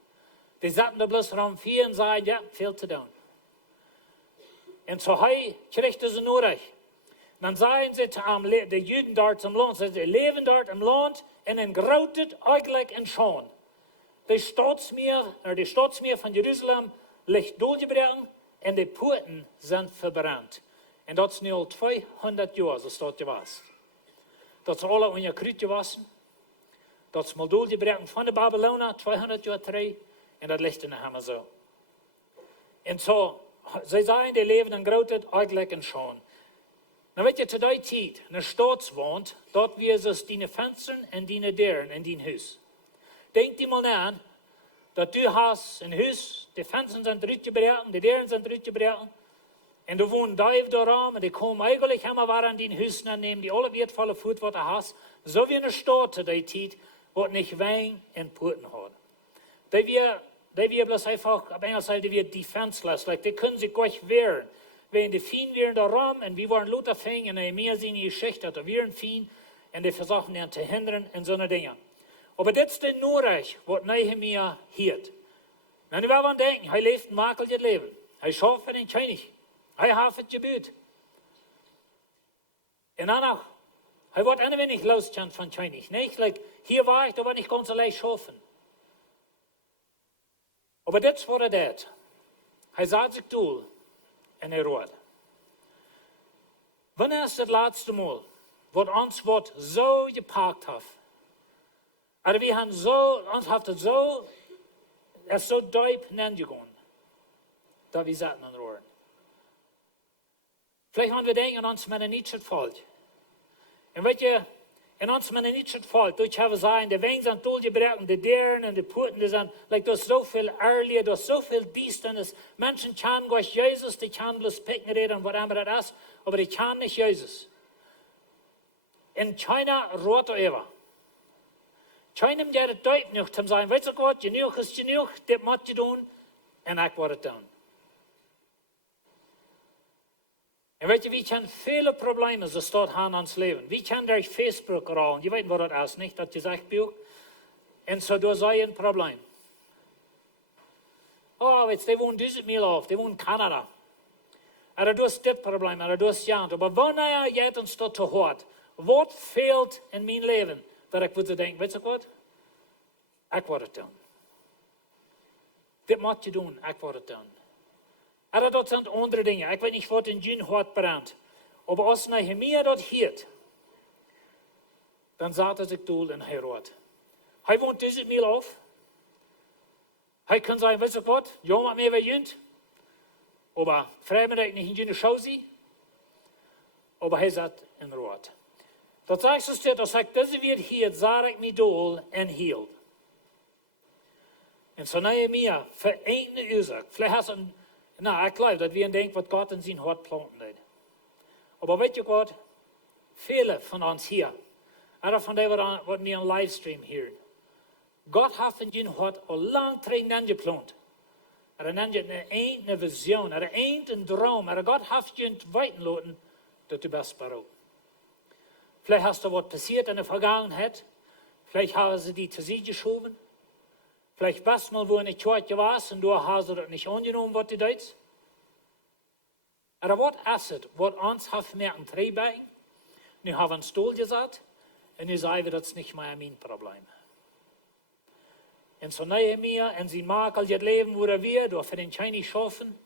Die saßen da bloß Raum 4 und sagten, ja, viel zu tun. Und so kriegte sie nur recht. Dann sagen sie zu den Juden dort im Land, sie leben dort im Land in ein grautet, eigentlich ein Schorn. Die Staatsmeer von Jerusalem liegt durchgebrochen und die Porten sind verbrannt. Und das ist nu al 200 Jahre, so steht gewesen. Dat is alle in je kruid gewassen. Dat is mal doorgebroken van de Babyloner, 200 jaar terug. En dat ligt in de hammer zo. En zo, zij zijn, die leven in grootheid eigenlijk een schoon. Nou weet je, te die tijd, in een stad woont, dort wie es deine Fenster en deine deuren in dein Huis. Denk die mal aan, dat du hast een huis, de Fenster zijn uitgebreid, de deuren zijn uitgebreid, en du woont duif daarom, en die komen eigenlijk helemaal waar aan die huis en nemen die alle wertvolle voet wat er hast, so wie in een stad te die tijd, wat niet wijn en poorten had. Die wir bloß einfach, auf einer Seite wir defenseless, like, die können sich gar nicht wehren. Wenn die Fien wären da rum, und wir waren Luther fängen, und die mehr sind die Geschichte, da wären Fien, und die versuchen ihn zu hindern, und so eine Dinge. Aber das ist der Nurreich, was Nehemia hielt. Wenn wir daran denken, er lebt ein makeliges Leben. Er schafft den König. Er hat es gebüht. Und dann auch, er wird ein wenig losgekannt von König. Nicht, like, hier war ich, da war ich ganz allein schaffen. Aber das war das. Er sagt sich du in er Rot. Wann ist das letzte Mal, was uns wird so gepackt hat? Aber wir haben uns hat es so deep hineingegangen, da wir saßen an Rohren. Vielleicht haben wir denken, uns meine nicht falsch. Und weißt du, in uns meine nicht falsch, durch haben sagen, die Wegen sind durchgebrochen, die Dären und die Puten, die sind, like, da ist so viel Ehrliche, da ist so viel Distanz. Menschen kennen gar nicht Jesus, die kennen bloß Picken reden, was immer das ist, aber die kennen nicht Jesus. In China rot er. China der het duit nog te zijn, weet je wat, genoeg is genoeg, dit moet je doen, en ik word het doen. En weet je, we kennen viele Probleme, so staat aan ons leven. We kennen durch Facebook rollen, je weet wat dat is, niet, dat je zegt, Biel. En zo door zij een probleem. Oh, weet je, die woont 1000 mijl af, die woont in Canada. En dat is dit probleem, en dat is ja. Maar wanneer jij ons dat te hoort, wat fehlt in mijn leven? Dat ik moet denken, weet je wat? Ik word het doen. Dit moet je doen, ik word het doen. En dat zijn andere dingen. Ik weet niet wat in Jenuach brandt. Maar als Nehemia dat hield, dan zat hij zich doel in Herod. Hij woont 1000 mijl af. Hij kan zeggen, weet je wat? Ja, met mij weer junt. Maar vrijdag niet in de show zie. Maar hij zat in Rot. Dat zegt ze steeds, als ik deze weer hield, zag ik mij doel en hield. En zo Nehemia, voor één oorzaak. Vielleicht has een, nou, ik geloof dat we denken wat God in zijn hart planten deed. Maar weet je wat? Vele van ons hier, en van die wat meer een livestream hier. God heeft in zijn hart al lang terug ingeplant. Er is een visioen, er is een droom, er God heeft je het weten laten dat je best bereikt. Vielleicht hast du was passiert in der Vergangenheit. Vielleicht haben sie die zu sie geschoben. Vielleicht warst du mal wo in der Kirche warst und du hast das nicht angenommen, was du denkst. Aber was ist es, was uns hat merken treiben? Nu haben wir uns Stuhl gesagt und nu sagen wir, das ist nicht mehr mein Problem. Und so Nehemia in sein Makel das Leben, wo wir, durch für den Chinese schaffen.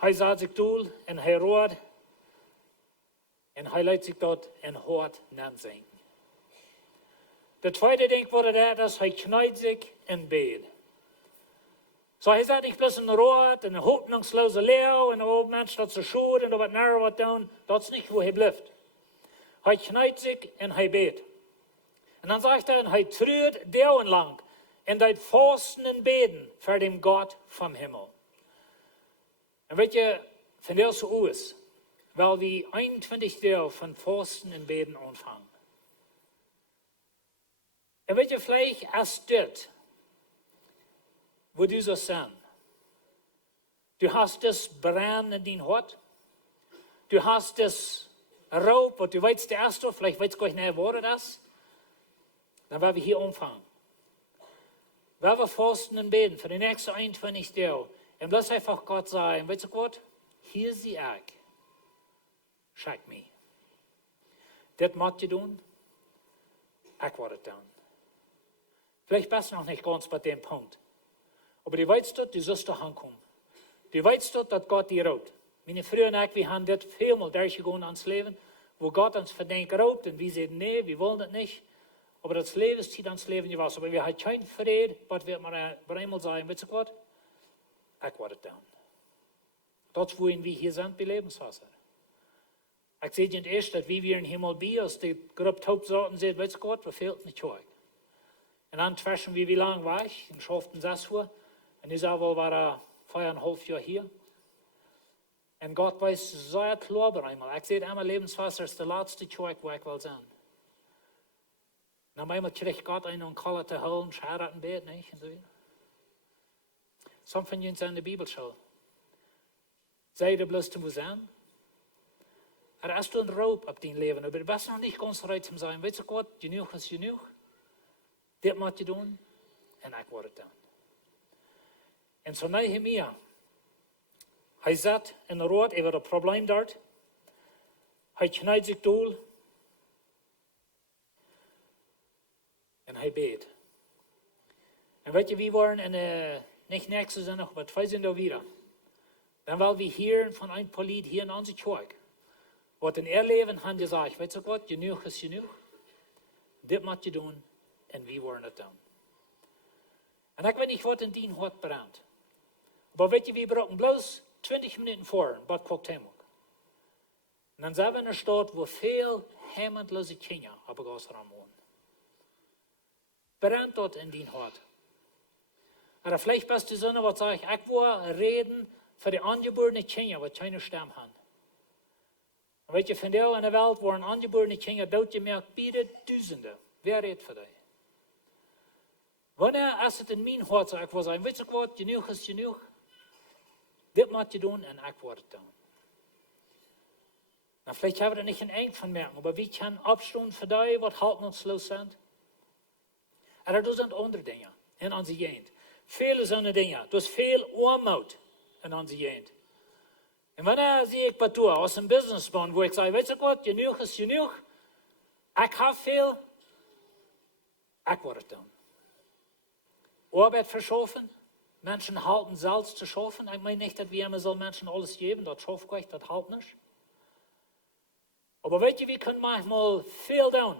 Er sagt sich Stuhl in Herod. En hij laat zich dat in hart nadenken. De tweede ding wat het is, hij knijpt zich in bed. Zo hij zegt, ik ben een rood en een hoopningsloze leeuw en een mens dat ze schoot en wat naar wat doen. Dat is niet hoe hij blijft. Hij knijpt zich en hij beet. En dan zegt hij, hij treurt dagenlang en hij vasten en beden voor de God van hemel. En weet je, van deze oors, weil wir 21 Tage von Fasten und Beten anfangen. Und weet je, vielleicht ist das, wo du so sein. Du hast das Brennen in dein Hart. Du hast das Raub, und du weißt erst, vielleicht weißt du gar nicht, was das ist. Dann werden wir hier anfangen. Werden wir fasten und beten für die nächsten 21 Tage. Und lass einfach Gott sagen, weißt du Gott, hier ist ich. Schijk me. Dit moet je doen. Ik word het doen. Vielleicht bist du noch nicht ganz bei dem Punkt. Aber du weißt dort, du sollst da ankommen. Du weißt dort, dass Gott dir raubt. Meine Früher und ich, wir haben das vielmal durchgegangen ans Leben, wo Gott uns verdenkt raubt und wir sagen, nee, wir wollen das nicht. Aber das Leben zieht ans Leben gewas. Aber wir haben keinen Frieden, was wird man einmal sagen, weißt du Gott? Ich word het doen. Dat is wohin wir hier sind bei Lebenswasser. Ich sehe nicht erst, dass wie wir in Himmel bi, als die Gruppe Taubsorten sieht, weiß Gott, was fehlt nicht Zeug. Und dann zwischen wie lang war ich? In Schoften 6 Uhr. Und ich sage, wohl war er 4,5 Jahre hier. Und Gott weiß sehr klar bei einmal. Ich sehe einmal Lebenswasser ist der letzte Zeug, wo ich will sein. Und einmal kriegt Gott einen und kann zu holen, schert ein Bett, nicht? Und so weiter. Some von uns in der Bibelschule. Sei du bloß zum sein? Er hast du einen Raub auf dein Leben, aber du bist noch nicht ganz bereit zu sein. Weißt du Gott, genug ist genug. Das muss je doen en ik word het dan. En zo Nehemia, hij zat in de rood, er was een probleem daar. Hij knijdt zich door en hij beet. En weet je, we waren in niet nächste zondag, maar 2 zijn er weer. Dan willen we hier van een poliet hier in onze kerk. Wat in ihr Leben haben gesagt, weißt du Gott, genug ist genug. Das muss je doen. En wie worden het dan? En ik weet niet wat in die hart brandt. Maar weet je, we brauchen bloß 20 Minuten vor, bad kocht hem ook. En dan zijn we in een stad, waar veel heimatloze kinderen op de gasraam wonen. Brandt dat in die hart? En vielleicht best de zonne wat zeg ik wil reden voor de aangeborene kinderen, wat keine stem hebben. En weet je, van deel in de wereld waar een aangeborene kinderen dood je merkt, bieden duizenden. Wer redt voor die? Wanneer als het in mijn hart zou ik wil zeggen, weet je wat, genoeg is genoeg. Dit moet je doen en ik word het doen. Nou, vielleicht hebben we er niet een eind van merken, maar wie kan opstaan voor die wat haltensloos zijn? En er zijn andere dingen in onze jeugd. Vele zo'n dingen. Dus veel armoede in onze jeugd. En wanneer zie ik wat doen als een businessman, waar ik zeg, weet je wat, genoeg is genoeg. Ik heb veel, ik word het doen. Arbeit verschaffen. Menschen halten selbst zu schaffen. Ich meine nicht, dass wir immer so Menschen alles geben, das schafft euch, das halt nicht. Aber weißt du, wir können manchmal viel tun.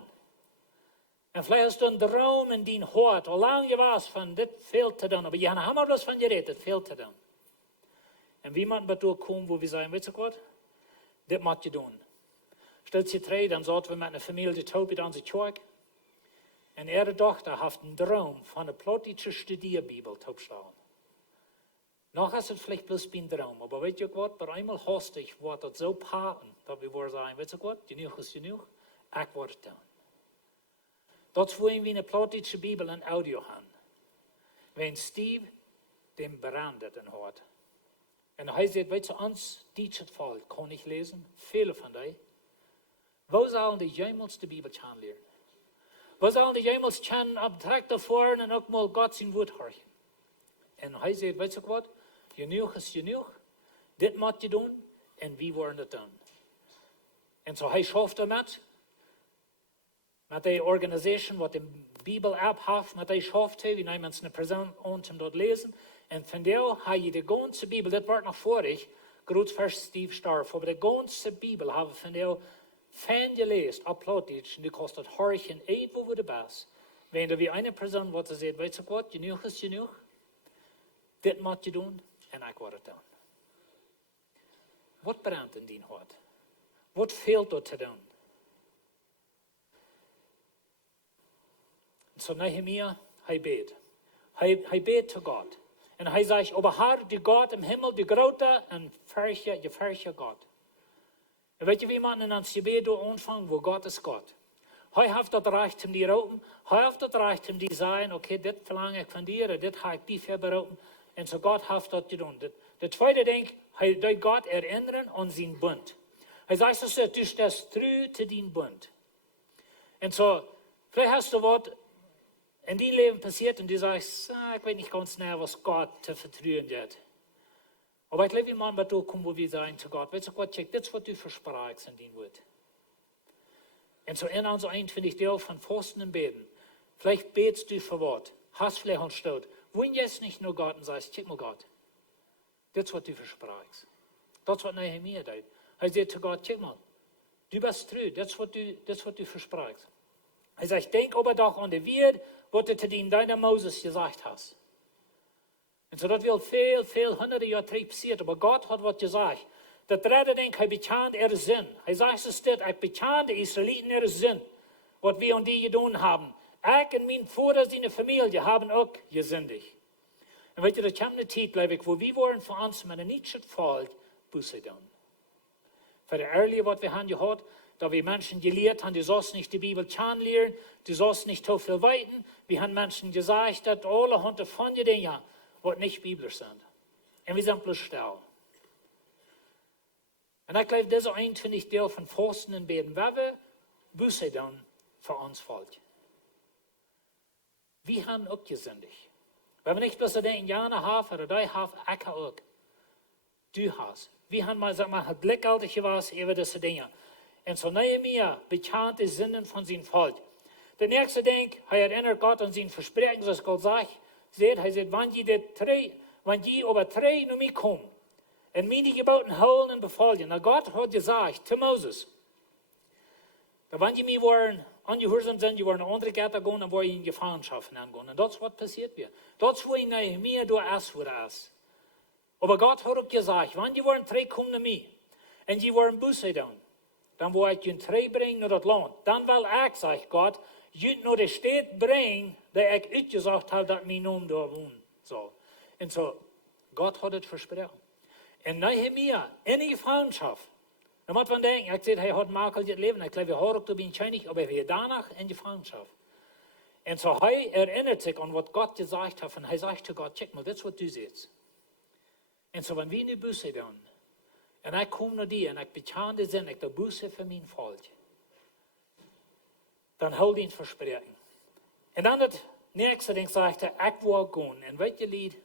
Und vielleicht hast du einen Traum in dein Hort, wie lange du warst, von das viel zu tun. Aber wir haben immer bloß von geredet, das viel zu tun. Und wie man dazu kommen, wo wir sagen, weißt du Gott, das muss je doen. Stellt sich 3, dann sollten wir mit einer Familie Taub in unsere Kirche. En ihre Tochter hat einen Traum von einer plottische Studierbibel aufschlagen. Noch ist es vielleicht bloß ein Traum, aber weißt du was, bei einmal hastig wird das so paten, dass wir sagen, weißt du was, genug ist genug, ich werde es tun. Das wollen wir eine plottische Bibel in Audio haben. Wenn Steve den brandet in hat. Und er sagt, weißt du, uns dieses Fall kann ich lesen, viele von euch. Wo sollen die jemals die Bibel lernen? Wo sollen die jemals abtrakt davor und auch mal Gott sein Wort hören? Und er sagt, weißt du was, genug ist genug, das muss je doen und wie wollen das tun. Und so er schafft damit der Organisation, was die Bibel abhaft, mit der schafft wir nehmen uns eine Person an zum dort lesen, und von der habe ich die ganze Bibel, das war noch vorig, gerade first Steve starb, aber die ganze Bibel habe ich von der fan gelesen, auf Plattdeutsch, und die kostet Horchen, wo du bist. Wenn du wie eine Person, was sagt, weißt du Gott, genug ist genug, das muss je doen, und ich werde es tun. Was brandt in dein Hart? Was fehlt dort zu tun? So Nehemia, hij beet. Hij beet zu Gott. Und hij sagt, aber Herr, die Gott im Himmel, die grote und verherrliche Gott. Und weet je wie man in ons gebed anfangen, wo Gott ist Gott. Hij heeft dat recht om die roepen. Hij heeft dat recht om die zeggen, okay, dit verlang ik van dir, dit ga ik die verberoepen. En zo Gott heeft dat gedaan. De tweede ding, hij doet Gott erinnern an zijn bund. Hij zegt zo, du stehst treu zu dein bund. En zo, vielleicht hast du wat in die Leben passiert und du sagst, ich weiß nicht ganz genau, was Gott zu vertrauen hat. Aber ich glaube, man wird da kommen, wo wir sagen zu Gott, weißt du Gott, check, das, was du versprachst in dein Wort. Und so in uns ein, finde ich, der von Fasten und Beten. Vielleicht betest du für Wort, hast vielleicht einen Stott. Wenn jetzt nicht nur Gott und sagst, check mal Gott, das, was du versprachst. Das, was Nehemia tut. Er sagt zu Gott, check mal, du bist treu, das, was du versprachst. Er sagt, denk aber doch an die Wort, was du zu deiner Moses gesagt hast. Und so, das wird viel hunderte Jahre passiert, aber Gott hat was gesagt. de derde ding, hij bekend er zin. Hij zegt zo dit, ik bekend de Israëlieten er zin. Wat we aan die gedaan hebben. Ik en mijn vaders in de familie hebben ook gezündigd. En weet je, er komt een tijd, geloof ik, wo we worden voor ons met een niet valt, bussen doen. Voor de earlier wat we hebben gehad, dat we Menschen geleerd haben, die sollst nicht die Bibel kennenlernen, die sollst nicht so viel weiten. Wir haben Menschen gesagt, dass alle Hunde von den Dingen, was nicht biblisch sind. Und wir sind bloß still. Und ich glaube, das ist ein, finde ich, Teil von Fasten und Beten, weil wir Buße tun für uns Volk. Wir haben auch gesündigt. Wenn wir nicht bloß denken, Jana hat oder die hat, ich auch. Du hast. Wir haben mal, sag mal, ein Blickhaltig gewesen über diese Dinge. En zo Nehemia bekend de zinnen van zijn volk. De nächste ding, hij erinnert Gott an zijn versprechen, zoals Gott zegt. Hij zegt, wanneer je over 3 naar mij komt, en mij die geboten houden en bevolgen. Nou, Gott had gezegd te Moses, dat wanneer je mij waren ongehoorzaam zijn, je waren naar andere Gatter gaan, dan word je in Gefangenschaft aangaan. En dat is wat passiert weer. Dat is waar Nehemia door is voor is. Maar Gott had ook gezegd, wanneer je waren 3 komen naar mij, en je waren bussen doen. Dan wil ik je 3 brengen naar dat land. Dan wil ik, zegt God, je naar de stad brengen, dat ik uitgezegd heb dat mijn naam daar woont. Zo. En zo, God had het versproken. En Nehemia, in die Gefangenschaft, dan moet man denken, ik zeg, hij had makkelijk het leven. Ik glaube, hij had ook te zijn schijnig, maar hij daarna in die Gefangenschaft. En zo, hij erinnert zich aan wat God gezegd heeft. En hij zegt zu God, check mal, dit is wat du zegt. En zo, wanneer we nu bussen doen, en ik kom naar die en ik bekend de zin, ik de bussen voor mijn volk. Dan hou die het verspreken. En dan het nächste ding zegt hij, ik wil gaan. En weet je lied,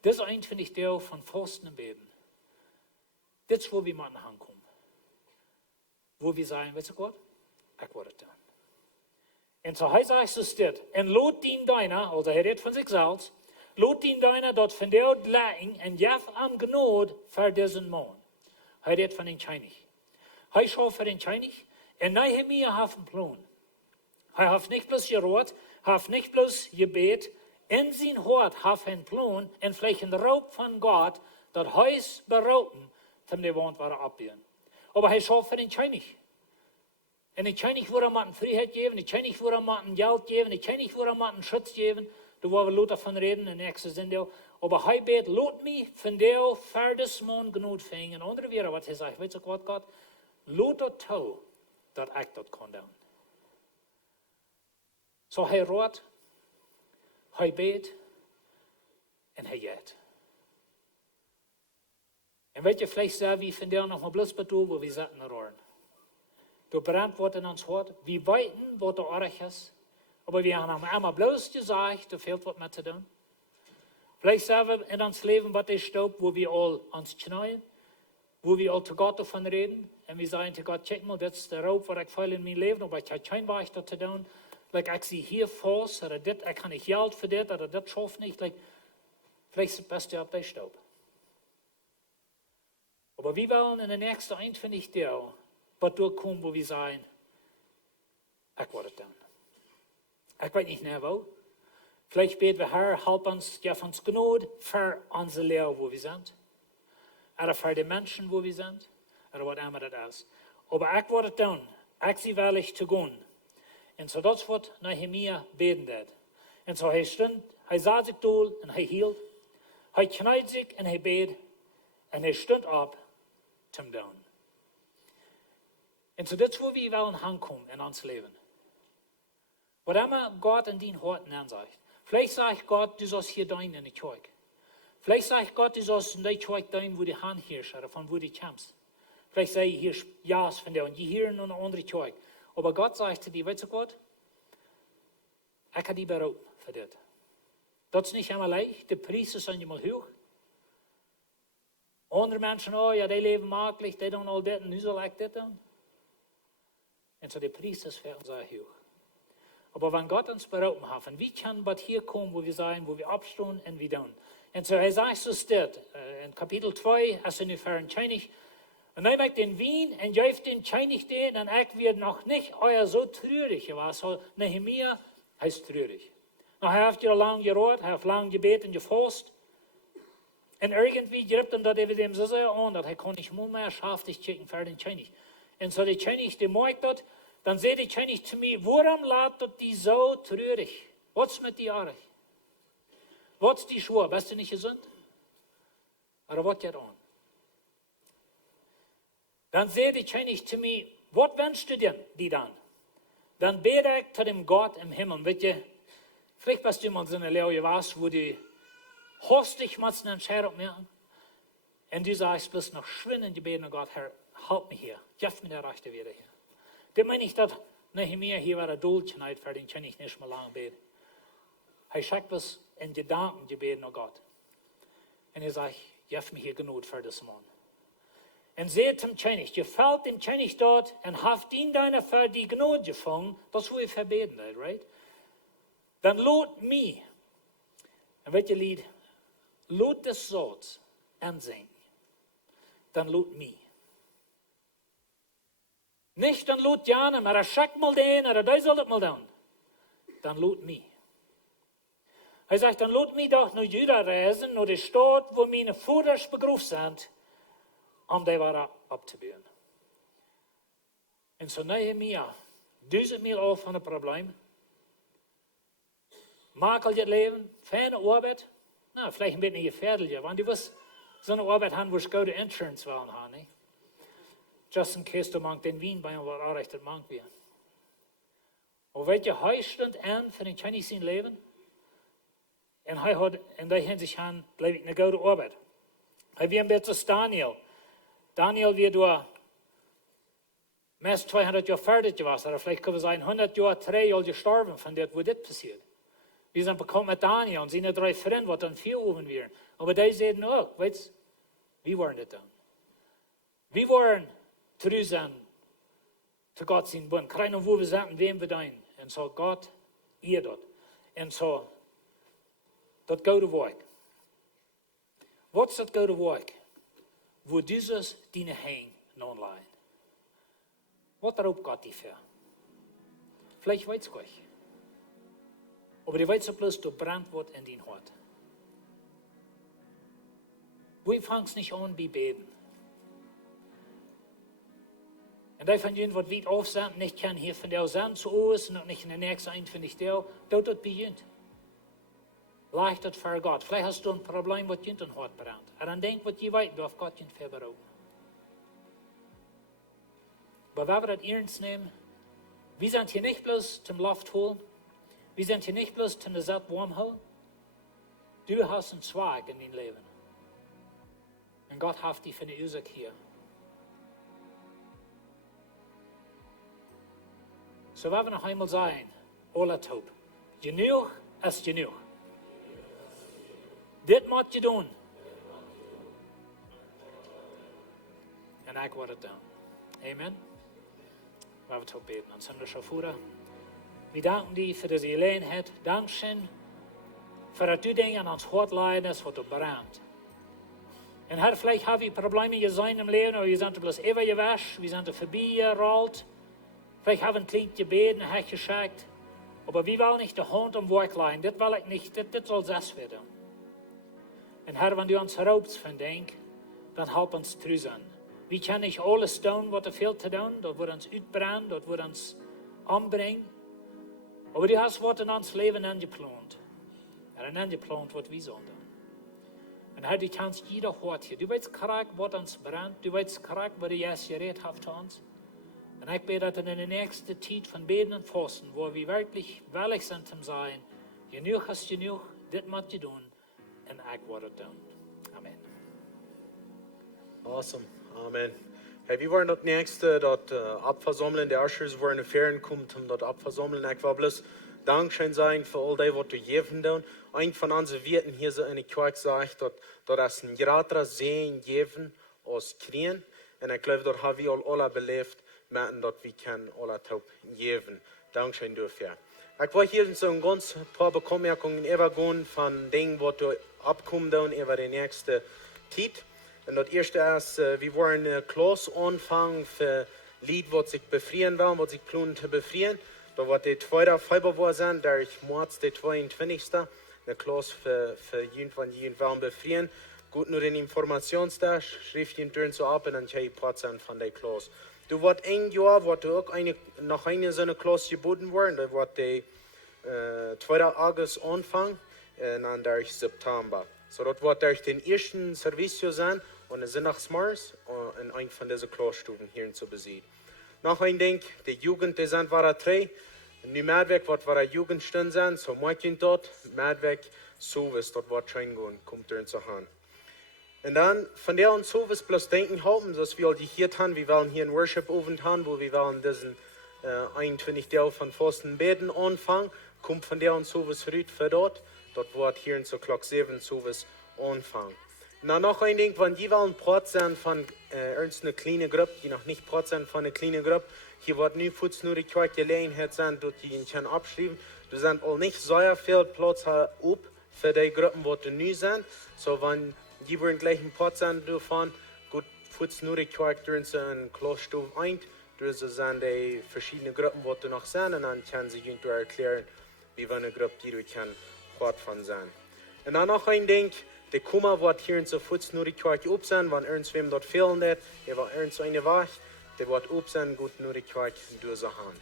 dit is een van die deel van Fasten en Beten. Dit is waar we moeten aankomen. Waar we zeggen, weet je wat, ik wil het doen. En zo hij zegt zo dit, en laat dien deiner, also hij redt van zichzelf, laat dien deiner dat van jou leiden en jef aan genood voor deze man. Hij redt van een Chinese. Hij schafft voor een Chinese en Nehemia heeft een plan. Hij heeft niet bloß geroerd, hij heeft niet bloß gebet, in zijn hart heeft hij een plan en vielleicht een roep van God dat hij is beroepen om de wand waren afbieden. Maar hij schafft voor een Chinese. En de Chinese wil hem vrijheid geven, de Chinese wil hem geld geven, de Chinese wil hem schutz geven. Daar waar we later van reden in de nächste zin. Maar hij beet, laat mij van jou voor deze man genoeg vangen. En andere weer wat hij zegt, weet je wat God, laat dat toe dat ik dat kan doen. Zo hij roert, hij beet en hij eet. En weet je, vielleicht zijn we van jou nog maar bloß bedoeld, waar we zitten naar oren. Door brandt wordt in ons hart, we weten wat er erg is. Maar we hebben einmal bloß gesagt, er fehlt was mit zu tun. Vielleicht sind wir in ons Leben was ist Staub, wo wir all uns knallen, wo wir all zu Gott davon reden. Und wir sagen zu Gott, check mal, das ist der Raub, was ich fehl in mein Leben, aber ich habe kein Weg da zu tun. Like, ich sehe hier fast, oder das, ich habe nicht Geld für das, oder das schafft nicht. Like, vielleicht ist das Beste auf der Staub. Aber wir wollen in der nächsten Ein, finde ich, der, was durchkommen, wo wir sagen, ich werde dann. Ich weiß nicht mehr wo. Vielleicht beten wir, Herr, help uns, gib uns Gnade für unsere Lehre, wo wir sind. Oder für die Menschen, wo wir sind. Oder was immer das ist. Aber ich werde tun. Ich sehe willig zu gehen. Und so das wird Nehemia beten hat. Und so er stund, er sah sich durch und er hielt. Er kniet sich und er bet. Und er stund auf zum tun. Und so das ist, wo wir wollen ankommen in uns Leben. Was immer Gott in dein Hart ansagt. Vielleicht sagt Gott, du sollst hier dein in die Kirche. Vielleicht sagt Gott, du sollst in die Kirche dein, wo die Hand herrscht, oder von wo du kommst. Vielleicht sei hier ja von dir und hier in eine andere Kirche. Aber Gott sagt zu dir, weißt du Gott, ich habe dich berufen für das. Das ist nicht immer leicht, die Preise sind immer hoch. Andere Menschen, oh ja, die leben maglich, die tun all das, und nu soll ich das tun. Und so die Preise ist für uns sehr hoch. Aber wenn Gott uns berufen hat, und wie kann was hier kommen, wo wir sein, wo wir abstehen und wir tun. Und so er sagt so steht, in Kapitel 2, als er ungefähr ein Scheinig, und er macht den Wein und jäuft den Scheinig den, und ich wird noch nicht euer so traurig, was so Nehemia heißt traurig. Noch er hat ja lang geroht, er hat lang gebeten, gefasst, En irgendwie gript hem dat even dem zo sehr aan, dat hij kon niet meer schaftig checken voor den König. En zo de König, die merkt dat, dan zei de König zu mir, waarom laat dat die zo treurig? Wat's met die aardig? Wat's die schwor? Bist du nicht gesund? Oder wat geht an? Dann zei de König zu mir, wat wünschst du denn, die dann? Dann bete ich zu dem Gott im Himmel. Weet je, vielleicht bist du mal so eine Lehre, was, wo du hostig machst einen Scher auf mir. Und du sagst bloß noch schwinden, die beten, Gott, Herr, halt mich hier. Gib mir der Rechte wieder hier. Das meine ich, dass Nehemiah hier war ein Duldschneid, für den kann ich nicht mehr lange beten. Er schickt bloß in Gedanken, die beten, oh Gott. Und er sagt, gib mir hier genug für das Mann. Und seht zum König, gefällt dem König dort und haft ihn deiner für die Gnade gefangen, das wo ihr verbeten seid, right? Dann lot mich, und welches Lied? Lot des Sots ansingen. Dann lot mich. Nicht dann lot Jana, aber er schickt mal den, oder der soll das mal tun. Dann lot mich. Er sagt, dann lot mich doch nach Juda reisen, nach der Stadt, wo meine Vaters begraben sind, om die waren abzubauen. En zo Nehemia, 1000 mijl af van het probleem. Makel je het leven, fijne arbeid. Nou, vielleicht ein bisschen gefährlicher, want die was so eine Arbeit haben, wo ich Goode Insurance waren haben, nicht? Just in case du mank den Wien bei uns war auch recht mank wir. Und welche Heustund an für den Chinese sein Leben? Und er hat in der Hinsicht an, glaube ich, eine gute Arbeit. Er wie ein bisschen Daniel. Daniel wird durch meist 200 Jahre fertig gewesen, oder vielleicht können wir sagen 100 Jahre, 3 Jahre gestorben von dem, wo das passiert. Wir sind bekommen mit Daniel und seine 3 Freunde, die dann 4 oben wären. Aber die sagten auch, weißt du, wie waren das dann? Wir waren treu sein zu Gott sein Bund. Keiner, wo wir sind, wem wir dienen. Und so Gott, ihr dort. Und so, das Goode Woakj. Was ist das Goode Woakj? Wo dieses deine Hänge non leiden. Was darauf Gott die für? Vielleicht weiß ich euch. Aber die weiß bloß, du brennt wird in dein Hort. Wir fangen nicht an bei Beten. Und die von jenen, die weit auf sind, nicht kann hier von der Sand zu aus und nicht in der nächsten ein, finde ich der, dort das beginnt. Leicht das für Gott. Vielleicht hast du ein Problem, was in dein Hort brennt. Und dann denk, was je weit, du auf Gott verbrauchen. Aber wenn wir das ernst nehmen, wir sind hier nicht bloß zum Luft holen, wir sind hier nicht bloß zum Satt warm holen. Du hast einen Zweig in dein Leben. Und Gott hat dich für die Ursache hier. So werden wir noch einmal sagen, alle taub. Genug ist genug. Dit moet je doen. En ik word het doen. Amen. We hebben het beten. En zonder Vader, we danken dir voor deze gelegenheid. Dankzij voor dat u dingen aan ons hart leiden is wat u brandt. En Herr, vielleicht haben wir Probleme gesehen im Leben, aber wir sind bloß immer gewaschen, wir sind vorbeigerollt. Vielleicht haben wir ein kleines Gebet geschickt. Aber wir wollen nicht die Hand am Werk legen. Das will ich nicht, das soll das werden. Und Herr, wenn du uns raubst von Denk, dann help uns treu sein. Wir können nicht alles tun, was fehlt zu tun. Das wird uns uitbrennen, das wird uns anbringen. Aber du hast was in uns Leben angeplant. Und angeplant, was wir sollen tun. Und Herr, du kannst jeder Hort hier. Du weißt korrekt, was uns brennt. Du weißt korrekt, was du jetzt geredet hast zu uns. Und ich bete, dass in der nächsten Zeit von Beten und Fasten, wo wir wirklich willig sind zum Sein, genug ist genug, das muss je tun. Und ich werde es tun. Amen. Awesome. Amen. Hey, wir wollen das nächste dort abversammeln. Der Ushers wollen in Ferien kommen, um dort abversammeln. Ich will bloß Dankeschön sagen für all die, was du geben tun. Ein von unseren Wirten hier so in der Kirche sagt, dass es ein gratis Sehen geben aus Kriegen. Und ich glaube, dort haben wir alle belebt, dass wir alle taub geben. Dankeschön dafür. Ich wollte hier so ein ganz paar Bemerkungen übergehen von Dingen, was du abkommen über die nächste Zeit. Und das erste ist, wir wollen eine Klasse anfangen für Lied, was sich befrieren wollen, was sich planen zu befrieren. Da wird die 2. Februar sein, der März, der 22. Eine Klasse für Jugend von Jugend wollen befrieren. gut nur den Informationsdag, schrift ihn drin so ab und dann krieg ich Prozent von der Klasse. Du wird ein Jahr, wird du auch noch eine so eine Klasse geboten worden, da wird die 2. August anfangen und dann durch September. So, das wird durch den ersten Service sein und es sind nach Mars in ein von diesen Klassenstufen hier zu besiegen. Noch ein Ding, die Jugend, die sind waren 3. Nu Medweg wird war Jugendstunde sein, so Woakj dort, Medweg, Service, dort wird schon gehen, kommt drin zu haben. Und dann von der und Service bloß denken haben, dass wir die hier haben, wir wollen hier einen Worship-Abend haben, wo wir wollen diesen 21 Teil von Fasten beten anfangen, kommt von der und Service rüt für dort wird hier in so Glock 7 Service anfangen. Und dann noch ein Ding, wenn die wollen Prozent von eine kleine Gruppe, die noch nicht Prozent von einer kleinen Gruppe, hier wird nu Fuß nur die Gelegenheit sein, dort die ihn kann abschreiben. Du sind auch nicht sehr viel Platz auf für die Gruppen, die nu sind. So, wenn die wollen gleich ein Prozent davon, gut, Fuß nur die drin so in Klassstufe 1, da sind die verschiedenen Gruppen, die noch sind, und dann kann sie ihnen erklären, wie eine Gruppe, die du kann, Part von sein. Und dann noch ein Ding, der Kummer wird hier in so Fuß nur die Kirche up sein, wenn irgendwem dort fehlen wird, war irgend so eine Wacht, der wird up sein, gut nur die Kirche durchzuhauen.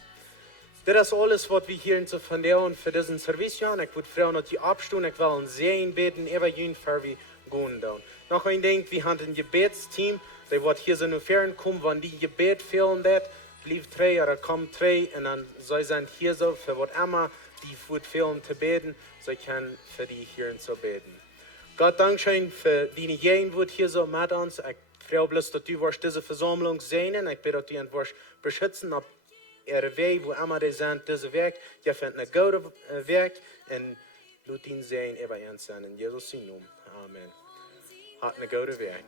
Das ist alles, was wir hier in so von der und für diesen Service haben. Ich würde fragen, dass die abstehen, ich will ein Sehen beten, über jeden Fall wie gehen da. Noch ein Ding, wir haben ein Gebetsteam, der wird hier so nur fern kommen, wenn die Gebet fehlen wird, blieb 3 oder kommt 3 und dann sie sind hier so, für was immer die wird fehlen zu beten, sie können für die hier zu beten. Gott Dankeschön für diejenigen, die hier so mit uns. Ich freue mich, dass du diese Versammlung sehen. Ich bitte, dass du uns beschützen auf ihre Weg, wo immer die sind, diese Weg. Ihr findet einen guten Weg und lasst ihn sehen, über uns sein. In Jesus' Namen. Amen. Hat einen guten Weg.